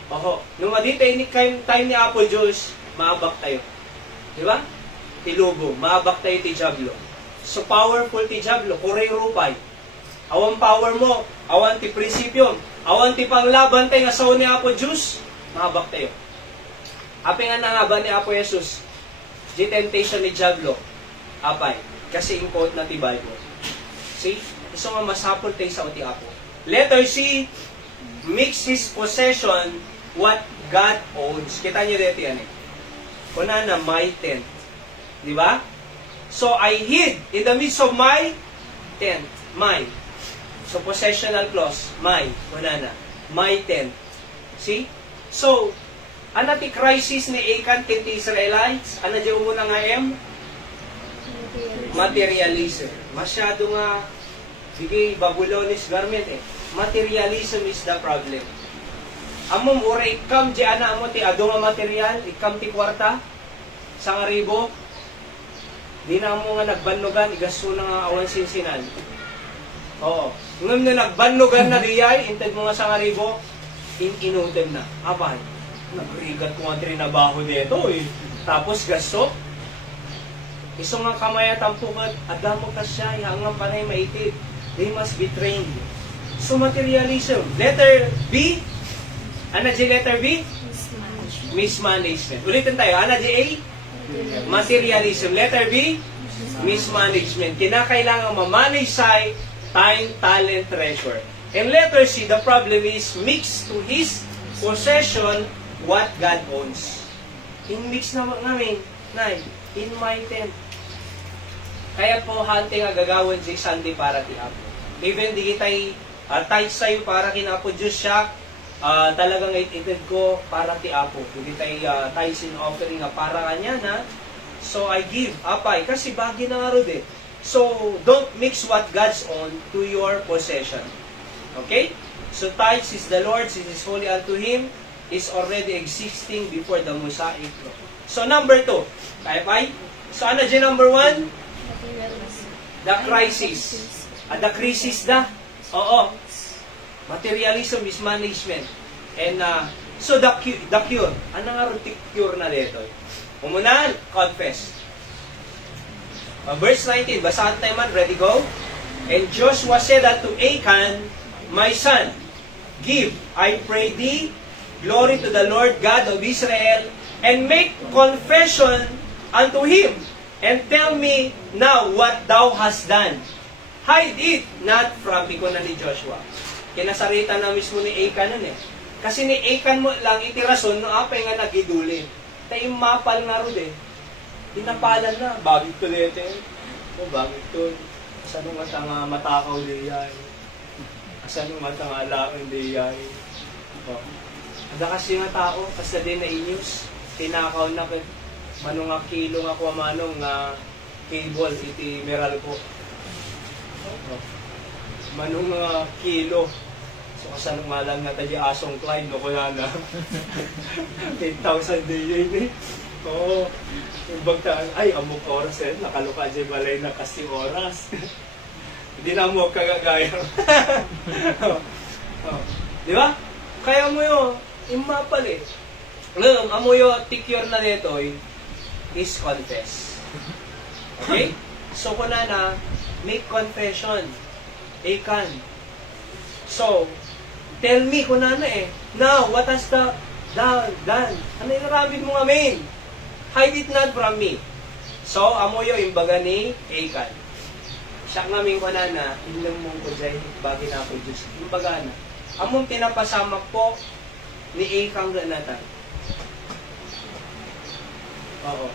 Oho, nung madita ini time ni Apo Diyos, maabak tayo. Di ba? Ti Lubo, maabak tayo ti Diablo. So powerful ti Diablo, kuray rupay. Awan power mo, awan ti prinsipyo, awan ti panglaban tayo nga sao ni Apo Diyos, maabak tayo. Api nga nangaban ni Apo Jesus, di temptation ni Diablo, apay, kasi in-quote na ti Bible. See? Iso nga masapol tayo sa uti Apo. Letter C, mix his possession what God owns. Kita nyo dito yan eh. Kuna na, my tent. Di ba? So, I hid in the midst of my tent. My. So, possessional clause. My. Kuna na. My tent. See? So, ano ti crisis ni Achan ti Israelites? Ano di umuna nga materialism. Masyado nga, sige, Babylonish garment eh. Materialism is the problem. Amom, ura ikam di ana mo ti ado nga material, ikam ti kwarta, sa nga ribo, di na mo nga nagbannugan, igaso na nga awan sinsinan. Oo. Ngam na nagbannugan na diyay, intad mo nga sa nga ribo, inutem na. Abay, nagrigat ko nga trinabaho dito eh. Tapos gasto, iso nga kamaya tampukat, adamo ka siya, hangang panay maitid. They must be trained. So, materialism. Letter B. Ano di letter B? Mismanagement. Ulitin tayo. Ano di A? Materialism. Letter B? Mismanagement. Kinakailangan ma-manage sa time, talent, treasure. And letter C, the problem is mixed to his possession what God owns. In-mix na namin, Nay, in my tent. Kaya po, hunting nga gagawin si Sunday para ti Apo. Even di kita'y tight sa'yo para kinapo Diyos siya, talagang ititid ko para ti Apo. Hindi tayo tithes in offering nga para kanya na. So I give, apay, kasi bagi na nga rin eh. So, don't mix what God's own to your possession. Okay? So, tithes is the Lord's, it is holy unto Him, is already existing before the Mosaic law. So, number 2. Kaya pa? So, ano dyan number 1? The crisis. The crisis na? Oo. Materialism is management. And, so, the cure. Ano nga rin cure na dito? Umunahan, confess. Verse 19, basahan tayo man, ready, go? And Joshua said unto Achan, my son, give, I pray thee, glory to the Lord God of Israel, and make confession unto him, and tell me now what thou hast done. Hide it not from me, na ni Joshua. Kinasarita na mismo ni Achan nun eh. Kasi ni Achan mo lang itirason, no apay nga nagiduli. Tayo mapal na rin eh. Tinapalan na, bagit ko dito eh. O bagit ko. Asan nga tanga matakaw diyay. Asan nga tanga alaon diyay. O. Ada kasi nga tao, kasi din na inyus. Tinakaw na kay manong nga kilo nga kuwa manong nga cable iti meral ko. O. Manong nga kilo. So asan nga lang nga tayo asong Clyde no ko na 10,000 diyay eh. Oo. Yung bagtaan, ay, amok oras eh. Nakaluka dyan balay na kasi oras. Hindi na amok kagagaya. Di ba? Kaya mo yun, imapal eh. Ngayon, amo yun, tikyor na dito is confess. Okay? So, kuna na, make confession. Achan. So, tell me, kuna na eh. Now, what has the done? Ano yung naramid mo amin? Hide it not from me. So, amo yung imbaga ni Achan. Siya nga ming na, ilang mong ko dyan, bagi na ako Diyos. Imbaga na. Among tinapasamak po ni Achan ganatan. Oo.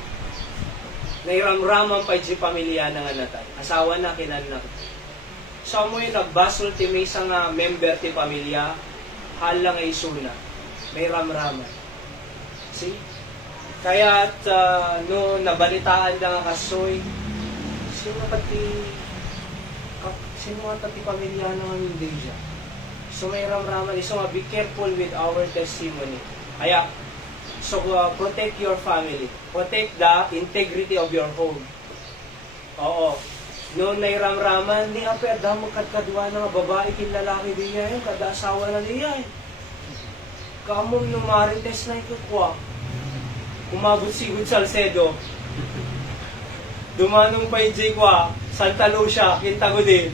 Nairamraman pa yung pamilya na ganatan. Asawa na, kinanak. So, amo yung nagbasol ti may isang member ti pamilya, halang ay suna. May ramraman. See? Kaya no nabalitaan lang ang kasoy, sino pati pamilya ng hindi siya. So may ramraman, so be careful with our testimony. Kaya, so protect your family. Protect the integrity of your home. Oo. No nairamraman, ni ape, adamo kadkadwa ng babae kin lalaki diya yun, kada asawa na diya yun. Kamong nung marites na ikukwa. Umabot si Good Salcedo. Dumanong pa yung Jayqua, Santa Lucia, Quintago din.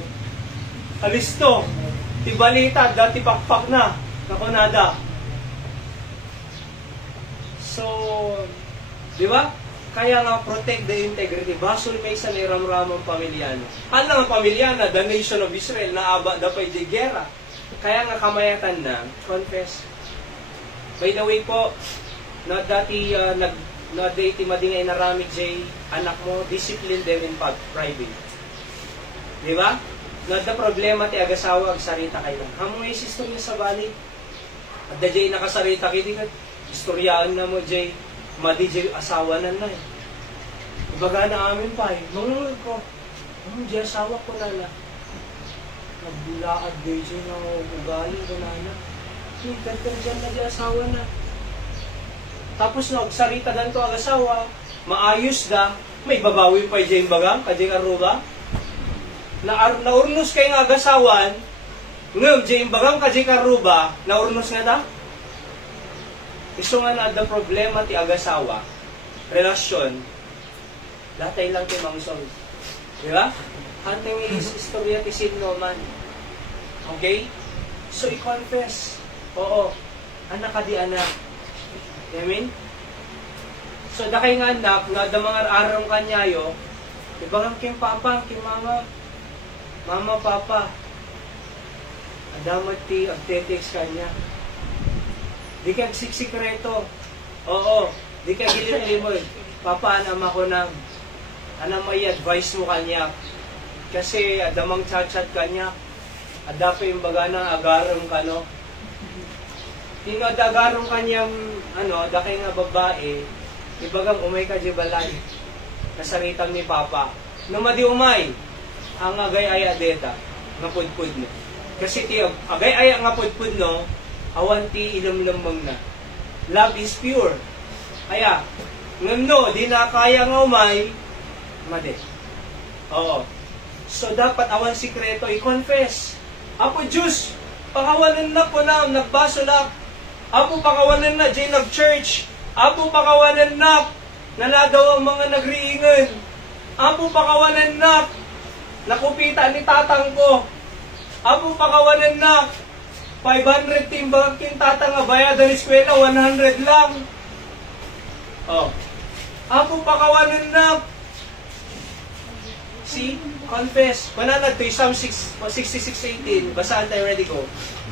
Alisto, tibalita, dati pakpak na, nakunada. So, di ba? Kaya nga protect the integrity. Basol may isa ni Ramramang pamilyano. Ano nga pamilyana, the nation of Israel, naaba na pa yung gera. Kaya nga kamayatan na, confess. By the way po, na dati madingay na ramig jay anak mo, discipline them in private. Di ba? Na da problema ti agasawa agsarita kayo. Amo may istorya sa bali. At da jay nakasarita kayo, di ka istoryaan na mo jay madi jay asawa na na. Ibaga na amin pa eh. Nungulog ko. Jay asawa ko na na. Nagbulaad jay jay na ugali ko na na. Ganda dyan na jay asawa na. Tapos nagsarita dan to ang asawa, maayos da, may babawi pa dyan bagang, kajing aruba. Naurnos kay nga agasawan, ngayon dyan bagang kajing aruba, naurnos nga da. Iso nga na da problema ti agasawa, relasyon, latay lang ti mangsol. Di ba? Hanteng istorya ti Sidno man. Okay? So, i-confess. Oo, anak ka di anak. Amen? So, dakay nga anak, nga da mga araw kanyayo, ibagang kim papa, kim mama, mama, papa, adamat ti agtetext kanya. Di ka sikreto. Oo. Di ka gilim-limoy. Papaanam ako ng may advice mo kanya. Kasi adamang chat-chat kanya. Adapo yung baga na agarong ka, no? Tingad agarong kanyang, dakay nga babae, ibagang umay ka di balay. Kasaritan ni Papa. Numadi umay, ang agay aya deta, nga pudpud no. Kasi tiyog, agay aya nga pudpud no, awanti ilumlumang na. Love is pure. Kaya, ngano, di na kaya nga umay, madi. Oo. So, dapat awan sikreto, i-confess. Apo Diyos, pakawanan na po na, nagbaso na. Apo pakawanan na, di nag-church. Apo pakawanan na, naladaw ang mga nagriingan. Apo pakawanan na, nakupita ni tatang ko. Apo pakawanan na, 500 timbang king tatang nga bayadan ng eskwela, 100 lang. Oh. Apo pakawanan na. See? Confess. Mananag to Psalm 66:18. Basaan tayo, ready ko.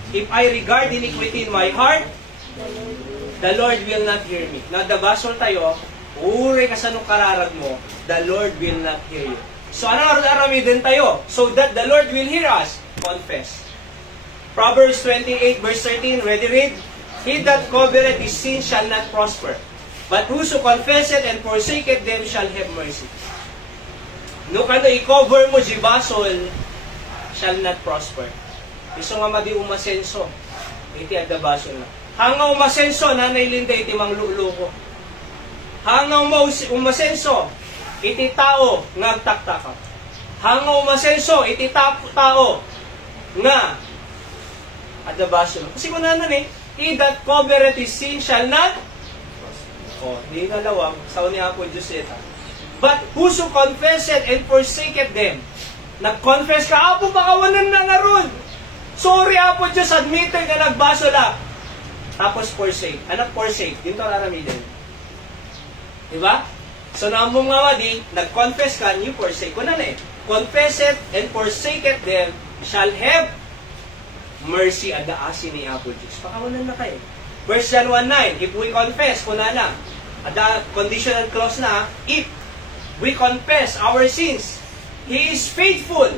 If I regard iniquity in my heart, the Lord will not hear me. Nadabasol tayo, uri ka sa nung kararag mo, the Lord will not hear you. So, anong aramidin tayo? So that the Lord will hear us. Confess. Proverbs 28 verse 13, ready read? He that covereth his sin shall not prosper, but whoso confesseth and forsaketh them shall have mercy. No kano i-cover mo di basol, shall not prosper. Iso nga madi umasenso, iti adda basol na. Hanga umasenso, nanay Linda, iti mangluluko. Hanga umasenso, iti tao, ngagtaktaka. Hanga umasenso, iti tao, nga, adda basol. Kasi kung nanan he that covereth his sin shall not, di nalawang, sa ni Apo Diyos ita. But whoso confesseth and forsaketh them, nag-confess ka, Apo, pakawanan na naroon. Sorry, Apo Diyos, admitted ka nagbasala. Tapos forsake. Anak forsake, dito naramidin. Diba? So, naamong nga di, nag-confess ka, you forsake. Kunan confesseth and forsaketh them, shall have mercy at the asin ni Apo Diyos. Pakawanan na kayo. Verse John 1:9, if we confess, kunana, at the conditional clause na, if we confess our sins, He is faithful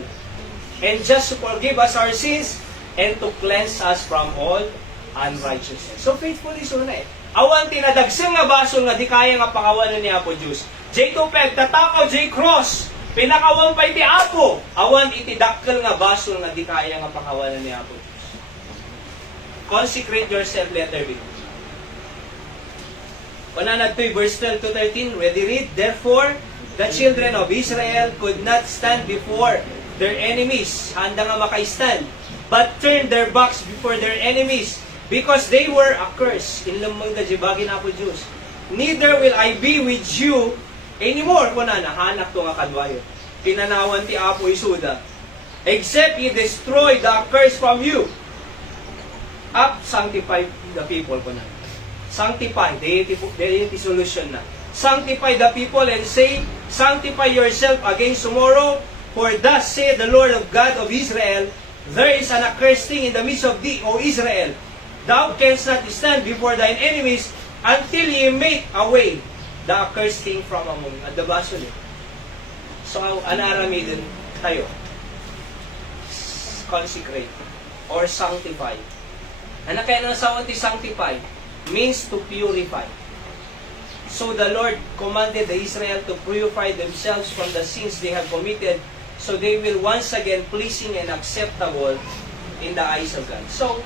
and just to forgive us our sins and to cleanse us from all unrighteousness. So faithful is una Awan tinadagsang nga basol nga di kaya nga pakawanan ni Apo Diyos. J2 peg, tatakaw J cross, pinakawang pa iti Apo. Awan iti dakkel nga basol nga di kaya nga pakawanan ni Apo Diyos. Consecrate yourself, letter B. Pananad 2, verse 12 to 13, ready read? Therefore, the children of Israel could not stand before their enemies, handa nga maka-stand, but turned their backs before their enemies, because they were accursed. In lamang da jibagin Apo Diyos. Neither will I be with you anymore. Kunana, hanak to nga kadwayo. Pinanawan ti Apo Isuda. Except ye destroy the accursed from you. Up, sanctify the people. Kunana. Sanctify, deity solution na. Sanctify the people and say, sanctify yourself against tomorrow, for thus saith the Lord of God of Israel, there is an accursed thing in the midst of thee, O Israel. Thou canst not stand before thine enemies until ye make away the accursed thing from among at the basol. So, anaramidin tayo. Consecrate or sanctify. Ano kaya nang sawang ti sanctify? Means to purify. So the Lord commanded the Israel to purify themselves from the sins they have committed, so they will once again pleasing and acceptable in the eyes of God. So,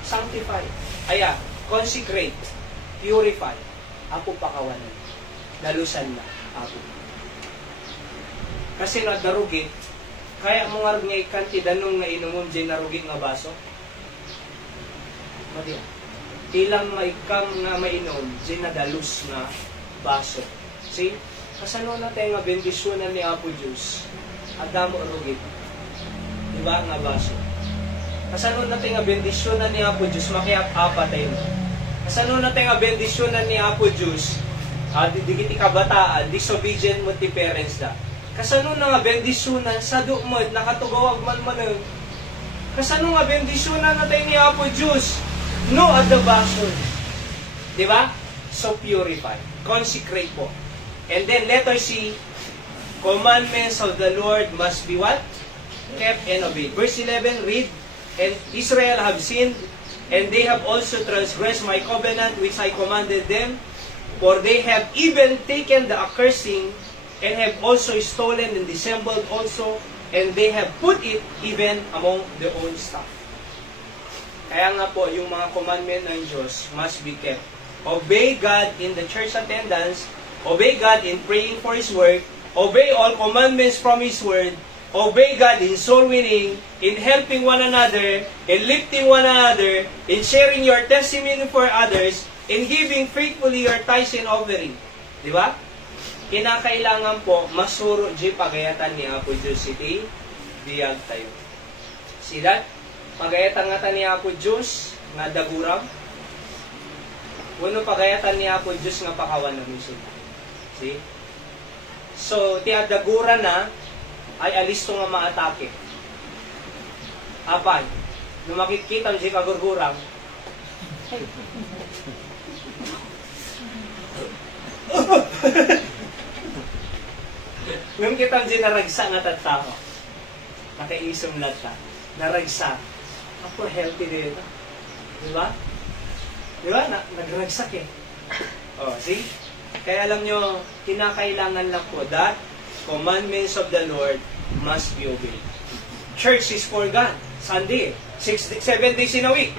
sanctify. Aya, consecrate, purify. Apo pakawanan. Dalusan na. Apo. Kasi nadarugit, kaya mga nga ikanti danong nga inumom dyan narugit nga baso. Madi. Ilang maikam nga mainom, dinadalus nga baso. See? Kasano na tayo nga bendisyonan ni Apo Diyos, agamo rugit. Diba nga baso? Kasano na tayo nga bendisyonan ni Apo Diyos, makiap-apa tayo. Kasano na tayo nga bendisyonan ni Apo Diyos, digiti kabataan, disobedient mo ti parents da. Kasano na nga bendisyonan sa du'mod, nakatugawag man. Kasano nga bendisyonan na tayo ni Apo Diyos, No adabation. Di ba? So purify. Consecrate po. And then letter C, commandments of the Lord must be what? Kept and obeyed. Verse 11, read, and Israel have sinned, and they have also transgressed my covenant which I commanded them, for they have even taken the accursing, and have also stolen and dissembled also, and they have put it even among their own stuff. Kaya nga po, yung mga commandment ng Diyos must be kept. Obey God in the church attendance, obey God in praying for His work, obey all commandments from His word, obey God in soul winning, in helping one another, in lifting one another, in sharing your testimony for others, in giving faithfully your tithes and offering. Di ba? Kinakailangan po masuro di pagayatan ni Apo Diyos iti biyag tayo. See that? Pagayatan nga ta ni Apo Diyos nga daguram. Uno pagayatan ni Apo Diyos nga pakawan ng misod. See? So, ti adagura na ay alisto nga maatake. Apan, nung makikita mo si kagurgurang, nung kita mo si naragsa nga tattao, nakaisom lata, naragsa, ako healthy din ito. Diba? Diba? Nagragsak eh. Oh, see? Kaya alam nyo, kinakailangan lang po that commandments of the Lord must be obeyed. Church is for God. Sunday, 7 days in a week.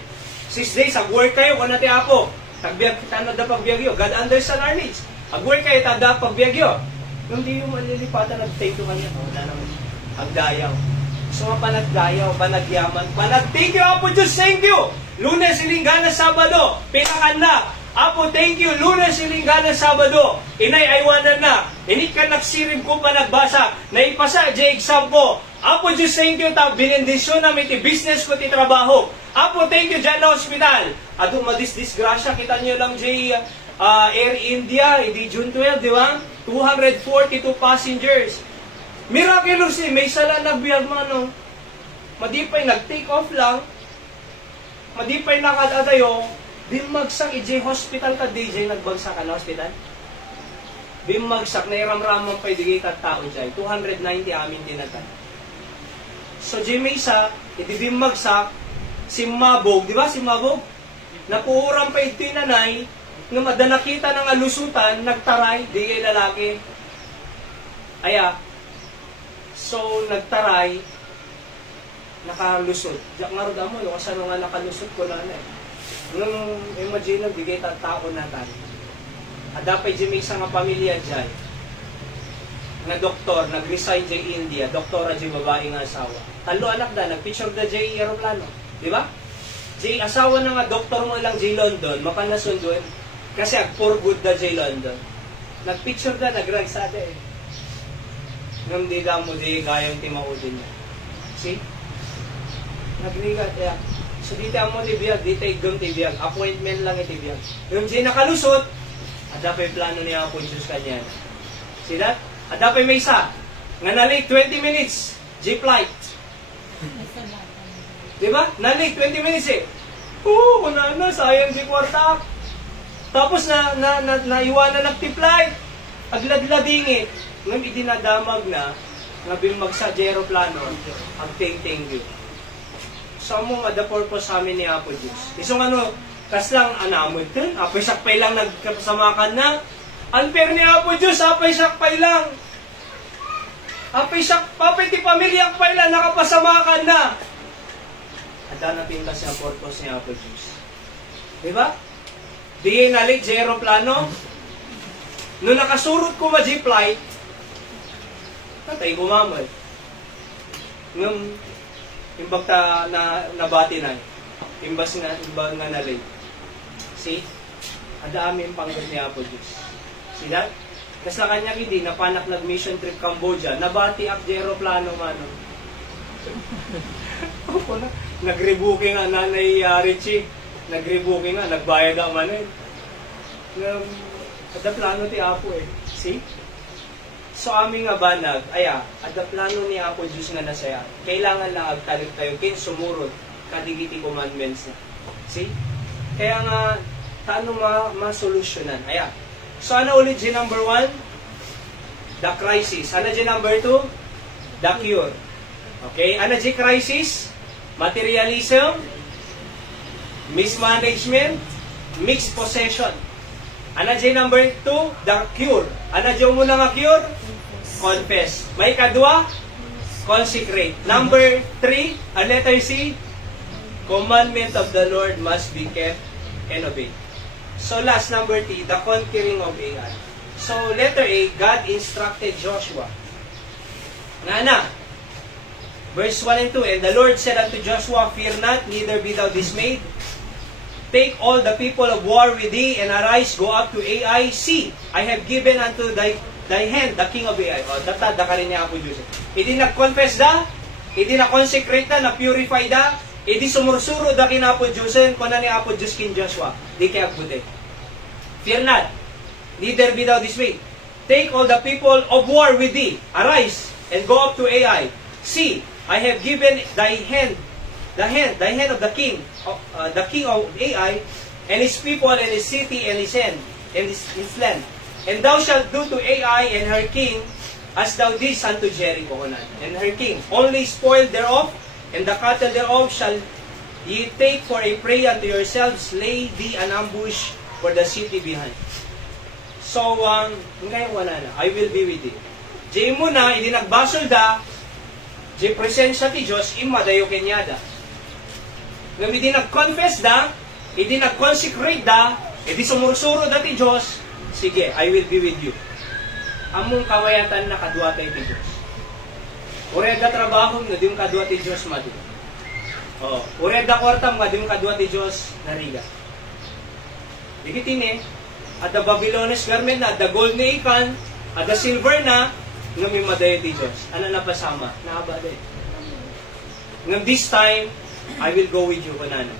6 days, ag-work kayo, kung nati apo. Tagbiag kita na da pagbiagyo. God understand our needs. Ag-work kayo, tada pagbiagyo. Yung di yung malilipatan, nag-thank you kanya. Wala naman. Agdayaw. So nga panagdayaw, panagyaman, panag-thank you, Apo Diyos, thank you! Lunes, Ilingana, Sabado, pinakan na. Apo, thank you. Lunes, Ilingana, Sabado. Inay, aywanan na. Init ka nagsirib ko pa nagbasa. Naipasa, jay exam ko. Apo, Diyos, thank you. Binendisyon namin ti business ko, ti trabaho. Apo, thank you, dyan na hospital. Ado, madisgrasya. Kita nyo lang, jay Air India, di June 12, di ba? 242 passengers. Miraculously, may sala nagbiag mo, ano? Madipay, nag-take off lang. Madipay nakadadayo, bimagsak, i-J hospital ka, DJ, nagbagsak ka na hospital. Bimagsak, nairamraman pa idigay tao dyan. 290 amin tinatan. So, J Mesa, iti bimagsak, si Mabog, di ba si Mabog? Napuurang pa ito yung nanay, nga madanakita ng alusutan, nagtaray, di kay lalaki. Aya, so, nagtaray, nakalusot. Diyak nga rin mo, yung kasano nga nakalusot ko na eh. Nung imagine, bigay tao na tayo. At dapat di may isang pamilya dyan, na doktor, nag-resign dyan India, doktora dyan babae nga asawa. Talo anak da, nag-picture da dyan aeroplano. Di ba? Dyan asawa na nga doktor mo lang dyan London, mapanasun doon. Kasi for good da dyan London. Nag-picture da, nag-ragsada eh. Nung di da mo di gayang timaudin niya. See? Nagrigat, yeah. So dito ang mo tibiyag, dito igdom tibiyag. Appointment lang itibiyag. Yung di nakalusot, adapay plano niya po Diyos kanya. See that? Adapay may isa. Nga na-late 20 minutes. J-flight. Diba? Na-late 20 minutes eh. Oo, kunana, sayang di kwarta. Tapos naiwanan nagti-flight. Agladlading eh. Ngayon idinadamag na, nabimag sa aeroplano, thank you. So mo nga the purpose sa amin ni Apo Diyos. Isang ano, kas lang anamod din, apay sakpay lang nagkasamakan na. Unfair ni Apo Diyos, apay sakpay lang. Apay ti pamilya akpay lang, nakapasamakan na. Ada na pintas yung purpose ni Apo Diyos. Diba? Di nalit sa aeroplano. Nung nakasurot ko ma-G-flight, tatay gumamay. Nung imbag ta na nabati na, imbag nga nalay. See? Ada amin panggat ni Apo Diyos. See that? Kas na kanya hindi, napanak nag-mission trip Cambodia, nabati ak di aeroplano mano. Nag-rebooking nga, nanay Richie. Nag-rebooking nga, nagbayad ang manin. Ada plano ti Apo eh. See? So aming nga banag, ada plano ni Apo Diyos nga nasaya. Kailangan lang agtalig tayo, kin sumurod, kadigiti commandments na. See? Kaya nga, paano ma-solusyonan? Ayan. So, ano ulit G number 1? The crisis. Ano G number 2? The cure. Okay? Ano G crisis? Materialism, mismanagement, mixed possession. Ano G number 2? The cure. Ano G muna nga cure? Confess. May kadwa? Consecrate. Number 3, ang letter C, commandment of the Lord must be kept and obeyed. So last, number 3, the conquering of Ai. So letter A, God instructed Joshua. Nga verse 1 and 2, and the Lord said unto Joshua, fear not, neither be thou dismayed. Take all the people of war with thee, and arise, go up to Ai. See, I have given unto thy hand the king of Ai. O, datad da ka rin niya ako Diyos. Hindi nag-confess da, hindi na-consecrate da, na-purify da, hindi sumursuro da kinapo Diyosen, kung na ni Apo Diyos kin Joshua, di kaya buti. Fear not, neither be thou dismayed. Take all the people of war with thee, arise, and go up to Ai. See, I have given thy hand, the hand of the king of Ai, and his people, and his city, and his hand, and his land. And thou shalt do to Ai and her king as thou didst unto Jericho, and her king. Only spoil thereof, and the cattle thereof shall ye take for a prey unto yourselves, lay thee an ambush for the city behind. So, ngayon wala na, I will be with thee. Diyan mo na, hindi nagbasol da, diyan presensya ti Diyos, imadayo kenyada. Ngayon hindi nag-confess da, hindi nag-consecrate da, hindi sumursuro da ti Diyos, sige, I will be with you. Among kawayatan na kadwa tayo ti Diyos. Ureda trabaho nga di mo kadwa ti Diyos madu. Ureda kwartam nga di mo kadwa ti Diyos nariga. Dikitin at the Babylonish garment na, at the gold na ikan, at the silver na, nga may madayo ti Diyos. Ano na pasama? Naabaday. Ngam this time, I will go with you kunano.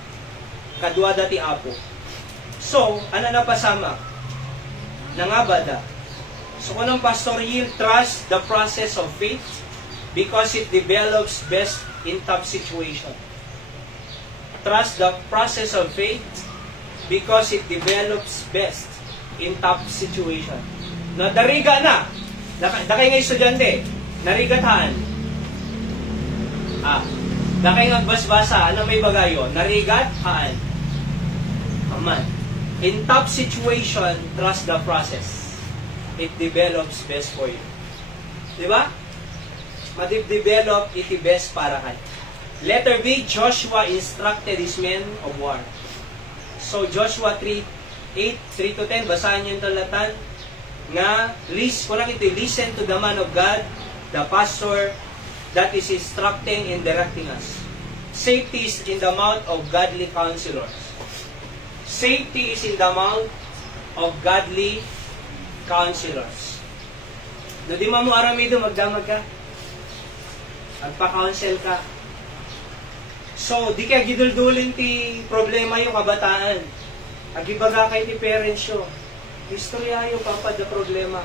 Kadwa dati Apo. So, ano na pasama? Nangabada. So, kunang Pastor Yil, trust the process of faith because it develops best in tough situation. Trust the process of faith because it develops best in tough situation. Na dariga na. Dakay nga estudyante. Narigatahan. Dakay nga basbasa. Ano may bagayo? Narigataan. Aman. In tough situation, trust the process. It develops best for you. Diba? Madip-develop, iti best para kay. Letter B, Joshua instructed his men of war. So, Joshua 3:8-10, basahan niyo yung talatan, nga, listen to the man of God, the pastor, that is instructing and directing us. Safety is in the mouth of godly counselors. Safety is in the mouth of godly counselors. No, di mo aramido, magdamag ka. Magpa-counsel ka. So, di kaya giduldulin ti problema yung kabataan. Agibaga kay ti parents yo. Istorya yung papad na problema.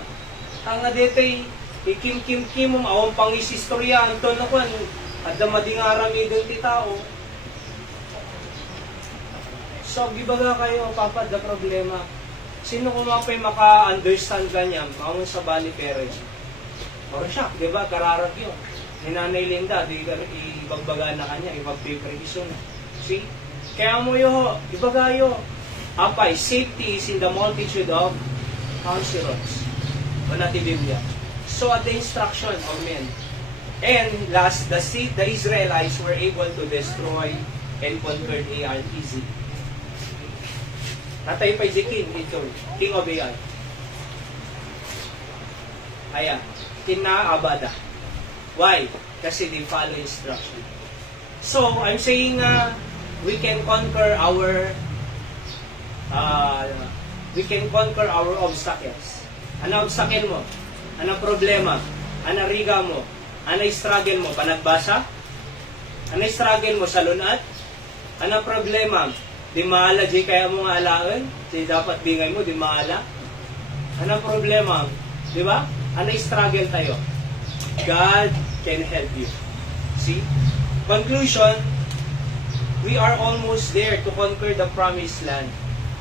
Ang adetay, ikim-kim-kim mo, awang pangis istorya, anton na kwan, at damading aramidon ti tao. So, gibaga kayo, papad na problema. Sino kumapay maka-understand ganyan? Maungon sa bali parents. Or siya, di ba? Kararag yun. Ni Nanay Linda, di ibagbaga na kanya, ipag-prevision na. See? Kaya mo yo, ibagayo. Apay, safety is in the multitude of counselors. O nati Biblia. So at the instruction of men. And last, the Israelites were able to destroy and conquer Ai easily. Natay pa Ezekiel, ito, king of Ai. Ayan, kinaabada. Why? Kasi they follow instruction. So, I'm saying we can conquer our obstacles. Ano obstacle mo? Ano problema? Ano riga mo? Ano struggle mo? Panagbasa? Ano struggle mo sa lunat? Ano problema? Di maala, di kaya mo nga alaan? Di dapat bingay mo, di maala? Ano problema? Di ba? Ano struggle tayo? God can help you. See? Conclusion, we are almost there to conquer the promised land.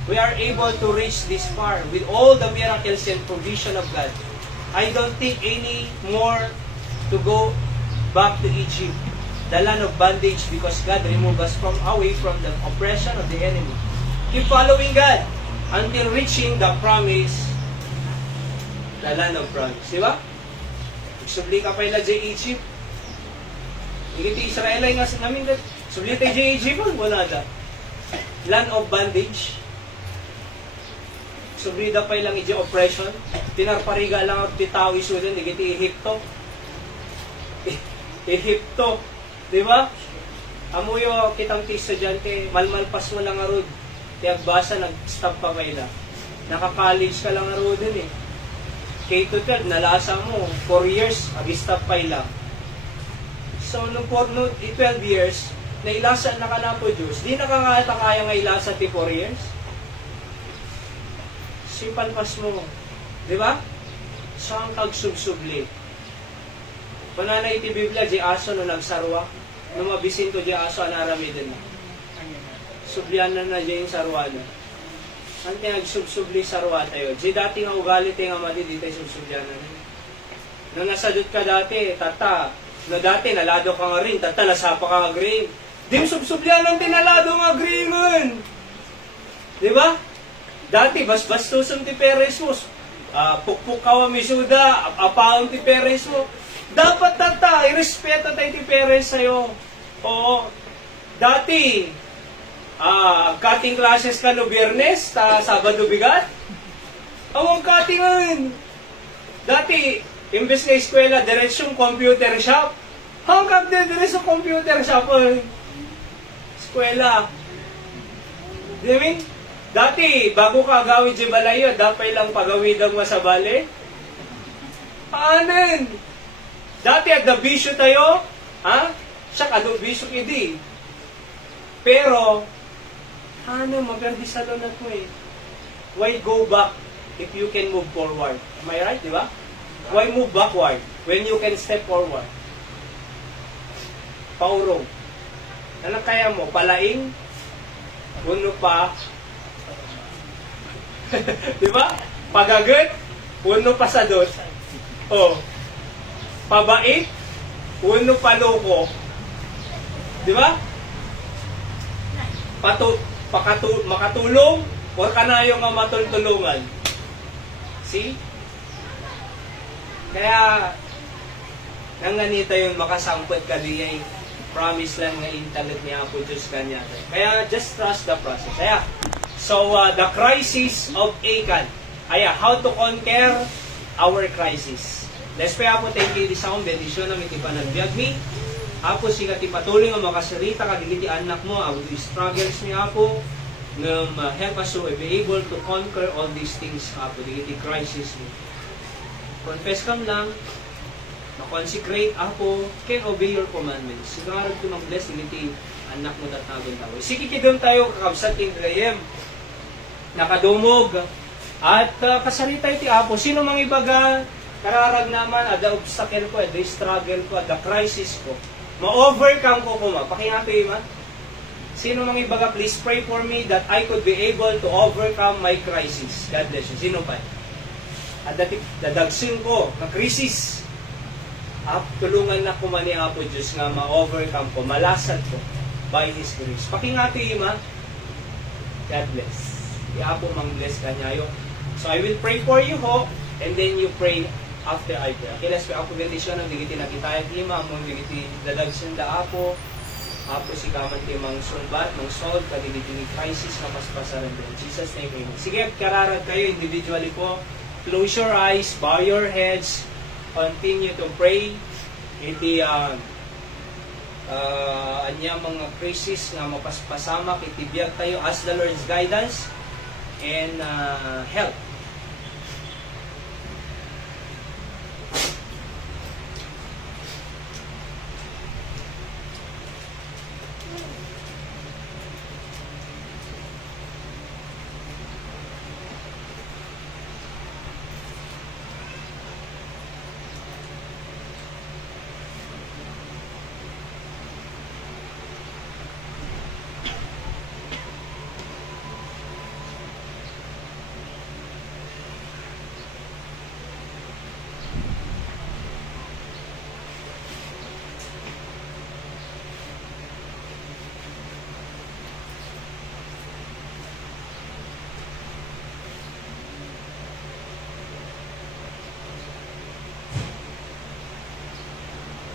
We are able to reach this far with all the miracles and provision of God. I don't think any more to go back to Egypt, the land of bondage, because God removed us away from the oppression of the enemy. Keep following God until reaching the promise, the land of promise. Di ba? Subli ka pa ila dyan Egypt. Hindi Israel ay nga namin that. Subli tayo dyan Egypt, wala da. Land of bondage. Subli da pa ilang dyan oppression. Tinarpariga lang at titaw iso din. Hindi Ehipto. Ehipto. Di ba? Amuyo kitang ti estudyante, malmalpas mo lang arod. Kaya basa, nag-stop pa kaila. Naka-college ka lang arod din eh. K-12, nalasa mo, 4 years, mag-stop pa lang. So, nung 12 years, nailasa na ka na po Diyos, di nakakata kaya nga ilasa ti 4 years? Sipalpas mo. Di ba? Saan kagsubsubli? Panana iti Biblia, di aso no nagsarwa. Nung mabisin to di aso, anarami din na. Sublian na di yung sarwa na. Ang tinagsubsubli sarwa tayo. Di dati nga ugali tayo nga madi, di tayo subsublian na rin. Nung nasadot ka dati, tata, no dati nalado ka nga rin, tata, nasapa ka nga green. Di mo subsublian ng tinalado nga green nun. Di ba? Dati, bas-bastusan ti peres mo. Pukpuk ka wa misuda, apaon ti peres mo. Dapat tata, irespeto tayo ti peres sa'yo. Oo. Dati, cutting classes ka no Biyernes, Sabado bigat. Ang cutting nun. Dati, imbes na eskwela, diretsong computer shop. Hanggang diretsong computer shop. Eskwela. Dimin? Dati, bago ka agawid di balayo, dapat lang pagawidang mo sa bale. Anen? Dati, agda bisyo tayo. Ha? Siya, agda bisyo idi. Pero, ano, maperdi sa lunat mo eh. Why go back if you can move forward? Am I right, di ba? Why move backward when you can step forward? Paurong. Ano kaya mo? Palaing? Puno pa? Di ba? Pagagat? Puno pa sa dos? O. Pabait? Puno pa loko? Di ba? Makatulong or kanayo nga matultulungan. See? Kaya nang ganito yung makasampot ka diya promise lang nga intalit ni Apo Diyos kanya. Kaya just trust the process. Kaya, so the crisis of Achan. Aya, how to conquer our crisis. Let's pray Apo, thank you sa akong bendisyon na may tipanagbiag mi. Apo, siya ti patuloy nga makasarita ka digiti anak mo, ang struggles ni Apo, help us to be able to conquer all these things, Apo, digiti crisis mo. Confess kam lang, na-consecrate, Apo, can obey your commandments. Sigurado ko mag-bless digiti anak mo datnagon tayo. Sige kidom tayo kakabsat in Graham, nakadumog, at kasarita iti Apo, sino mang ibaga, kararag naman, ada obstacle ko, ada struggle ko, ada crisis ko, ma-overcome ko kuma. Pakingapi, ma? Sino mang ibaga, please pray for me that I could be able to overcome my crisis. God bless you. Sino pa? At dadagsin ko, na crisis. Tulungan na ko man ni Apo Diyos nga ma-overcome ko, malasad ko by His grace. Pakingapi, ma? God bless. Apo mang bless kanyayo. So I will pray for you ho, and then you pray after I pray. Okay, let's pray. Apo bendisyon ang digiti nakitayag ima, mong digiti dadagsin da Apo. Apo si kaman ti mang sulbat, mang solve, kadigiti ni crisis na paspasaran din. Jesus name, amen. Sige, kararag kayo individually po. Close your eyes, bow your heads, continue to pray. Iti anya mga crisis nga mapaspasama, itibiyag tayo as the Lord's guidance and help.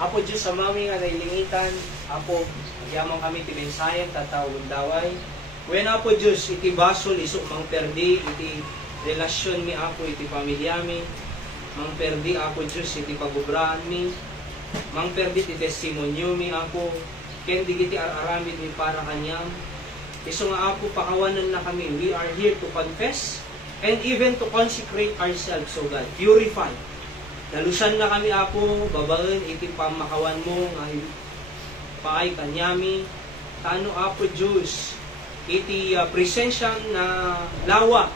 Apo Diyos sa mami nga nailingitan, Apo, magyamang kami ti mensayan, tatawag daway. When Apo Diyos, iti basol, isok mang perdi, iti relasyon mi Apo, iti pamilya mi, mang perdi Apo Diyos, iti pagubraan mi, mang perdi iti testimonyo mi Apo, ken digiti araramid mi para kanyang, iso nga Apo, pakawanan na kami, we are here to confess, and even to consecrate ourselves, so God, purify. Nalusan na kami Apo, babaen, iti pamakawan mo, nga paay kanyami, tano Apo Diyos, iti presensyang na lawa,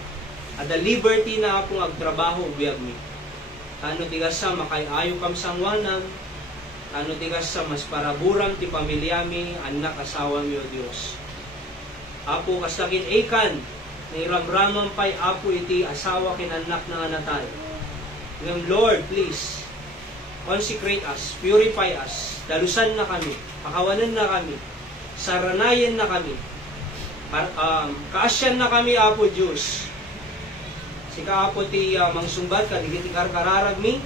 at the liberty na Apo agtrabaho, biyag mi. Tano tigas sa makayayo kam sangwanan, tano tigas sa mas paraburam ti pamilya mi, anak asawa mi o Diyos. Apo kasakin ikan, niramramang pa'y Apo iti asawa kinanak na anatay. Ngayon, Lord, please, consecrate us, purify us, dalusan na kami, pakawanan na kami, saranayan na kami, kaasyan na kami, Apo Diyos. Sika, Apo, ti mangsumbat ka, digiti kararag mi,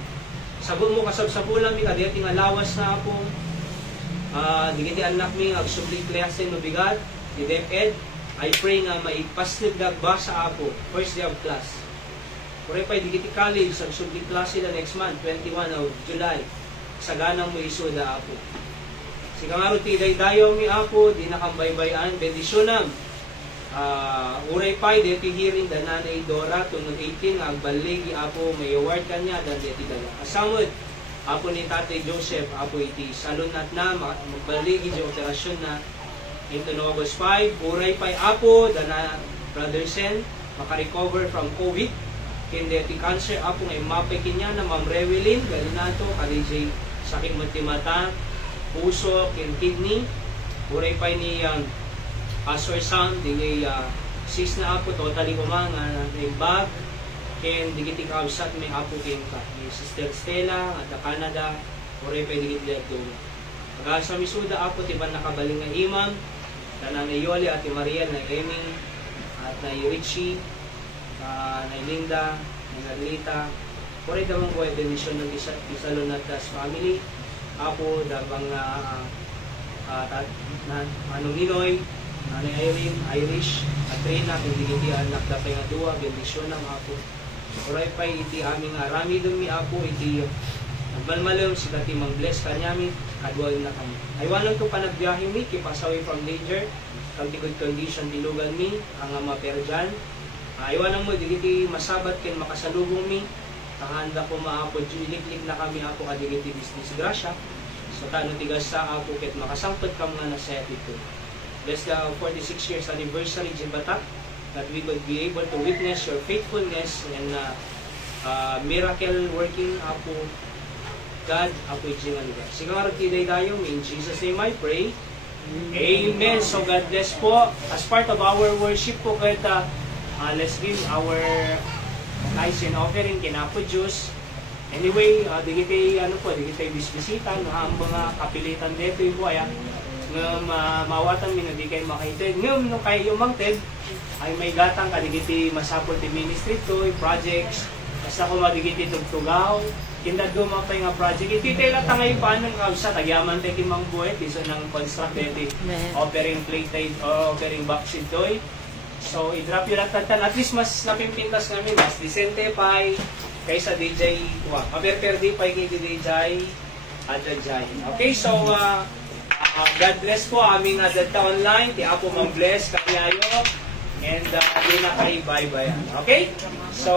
sabon mo kasabsabulan mi, kadiyati nga lawas na, Apo, digiti anak mi, agsubli klasen no bigat, di DepEd, I pray nga maipasnid nagbasa, Apo, first day of class. Kure pa digiti college, ang subli klase na next month, 21 of July, sa ganang mo isuda, Apo. Sika nga ro, ti dayo mi, Apo, di nakambaybayan, bendisyonam. Uray pa'y deti hearing da nanay Dora tunod 18 agbaligi Apo may award kanya dan deti dala asamod Apo ni Tatay Joseph Apo iti salunat na magbaligi di operasyon na into August 5 uray pa'y Apo da na Brother Sen makarecover from COVID kin deti cancer Apo ngay mapay kinya na Ma'am Rewelyn galinato kadijay sakit mata puso kin kidney uray pa'y ni Pastor Sam, digay sis na Apo, totally kumanga, yung bag, ken digiti kausat may Apo ken ka, ni Sister Stella, at the Canada, oray pa digit liat doon. Pag-asa misuda Apo, tiban nakabaling nga imam, na Nanay Yoli at Maria, na Eming, at na Richie, na Linda, na Narlita, oray damang ko ay benisyon ng Isalonat's family, Apo, dabang Manong Ninoy, Nanay Irene, Irish, Katrina, hindi anak da pay nga duwa, bendisyon ng Apo. Oray pa iti aming arami dumi Apo, iti nagmalmalom si dati mang-bless kanyami, kadwal na kami. Aywanan ko pa nagbiyahe mi, keep us away from danger, kag good condition dilugan mi, ang maperjan. Aywanan mo, digiti masabat ken makasalubong mi, kahanda ko maapo, iliklik na kami Apo, kadigiti disgrasya. So tano tigas sa Apo, ket makasangpot ka mga nasayat ito. Bless the 46 years anniversary, Jimbatak, that we could be able to witness your faithfulness and miracle working, Apo, God, Apo, Jingaluga. Sigang aratiday tayo, in Jesus' name I pray. Amen. So God bless po. As part of our worship po, let's give our tithes and offering kina Apo Diyos. Anyway, digitay bisbisitan, ang mga kapilitan dito po ay nga mawatan mi nga di kayo makaitid. Ngam no kayo umangted ay may gatang kadigiti masapol ti ministry to, projects, basta ko madigiti tugtugaw, kindad do mapay nga project. Ititay lang tangay paano nga sa tagyaman tayo kimang buhay, piso ng construct dito, offering plate, offering boxing toy. So, i-drop yun lang tatan. At least mas napimpintas namin, mas disente pa'y kaysa DJ, maperperdi pa'y kay DJ Adjay. Okay, so, God bless po aming data online. Ti Apo mang bless kanyayo. And di na kayo bye-bye. Okay? So,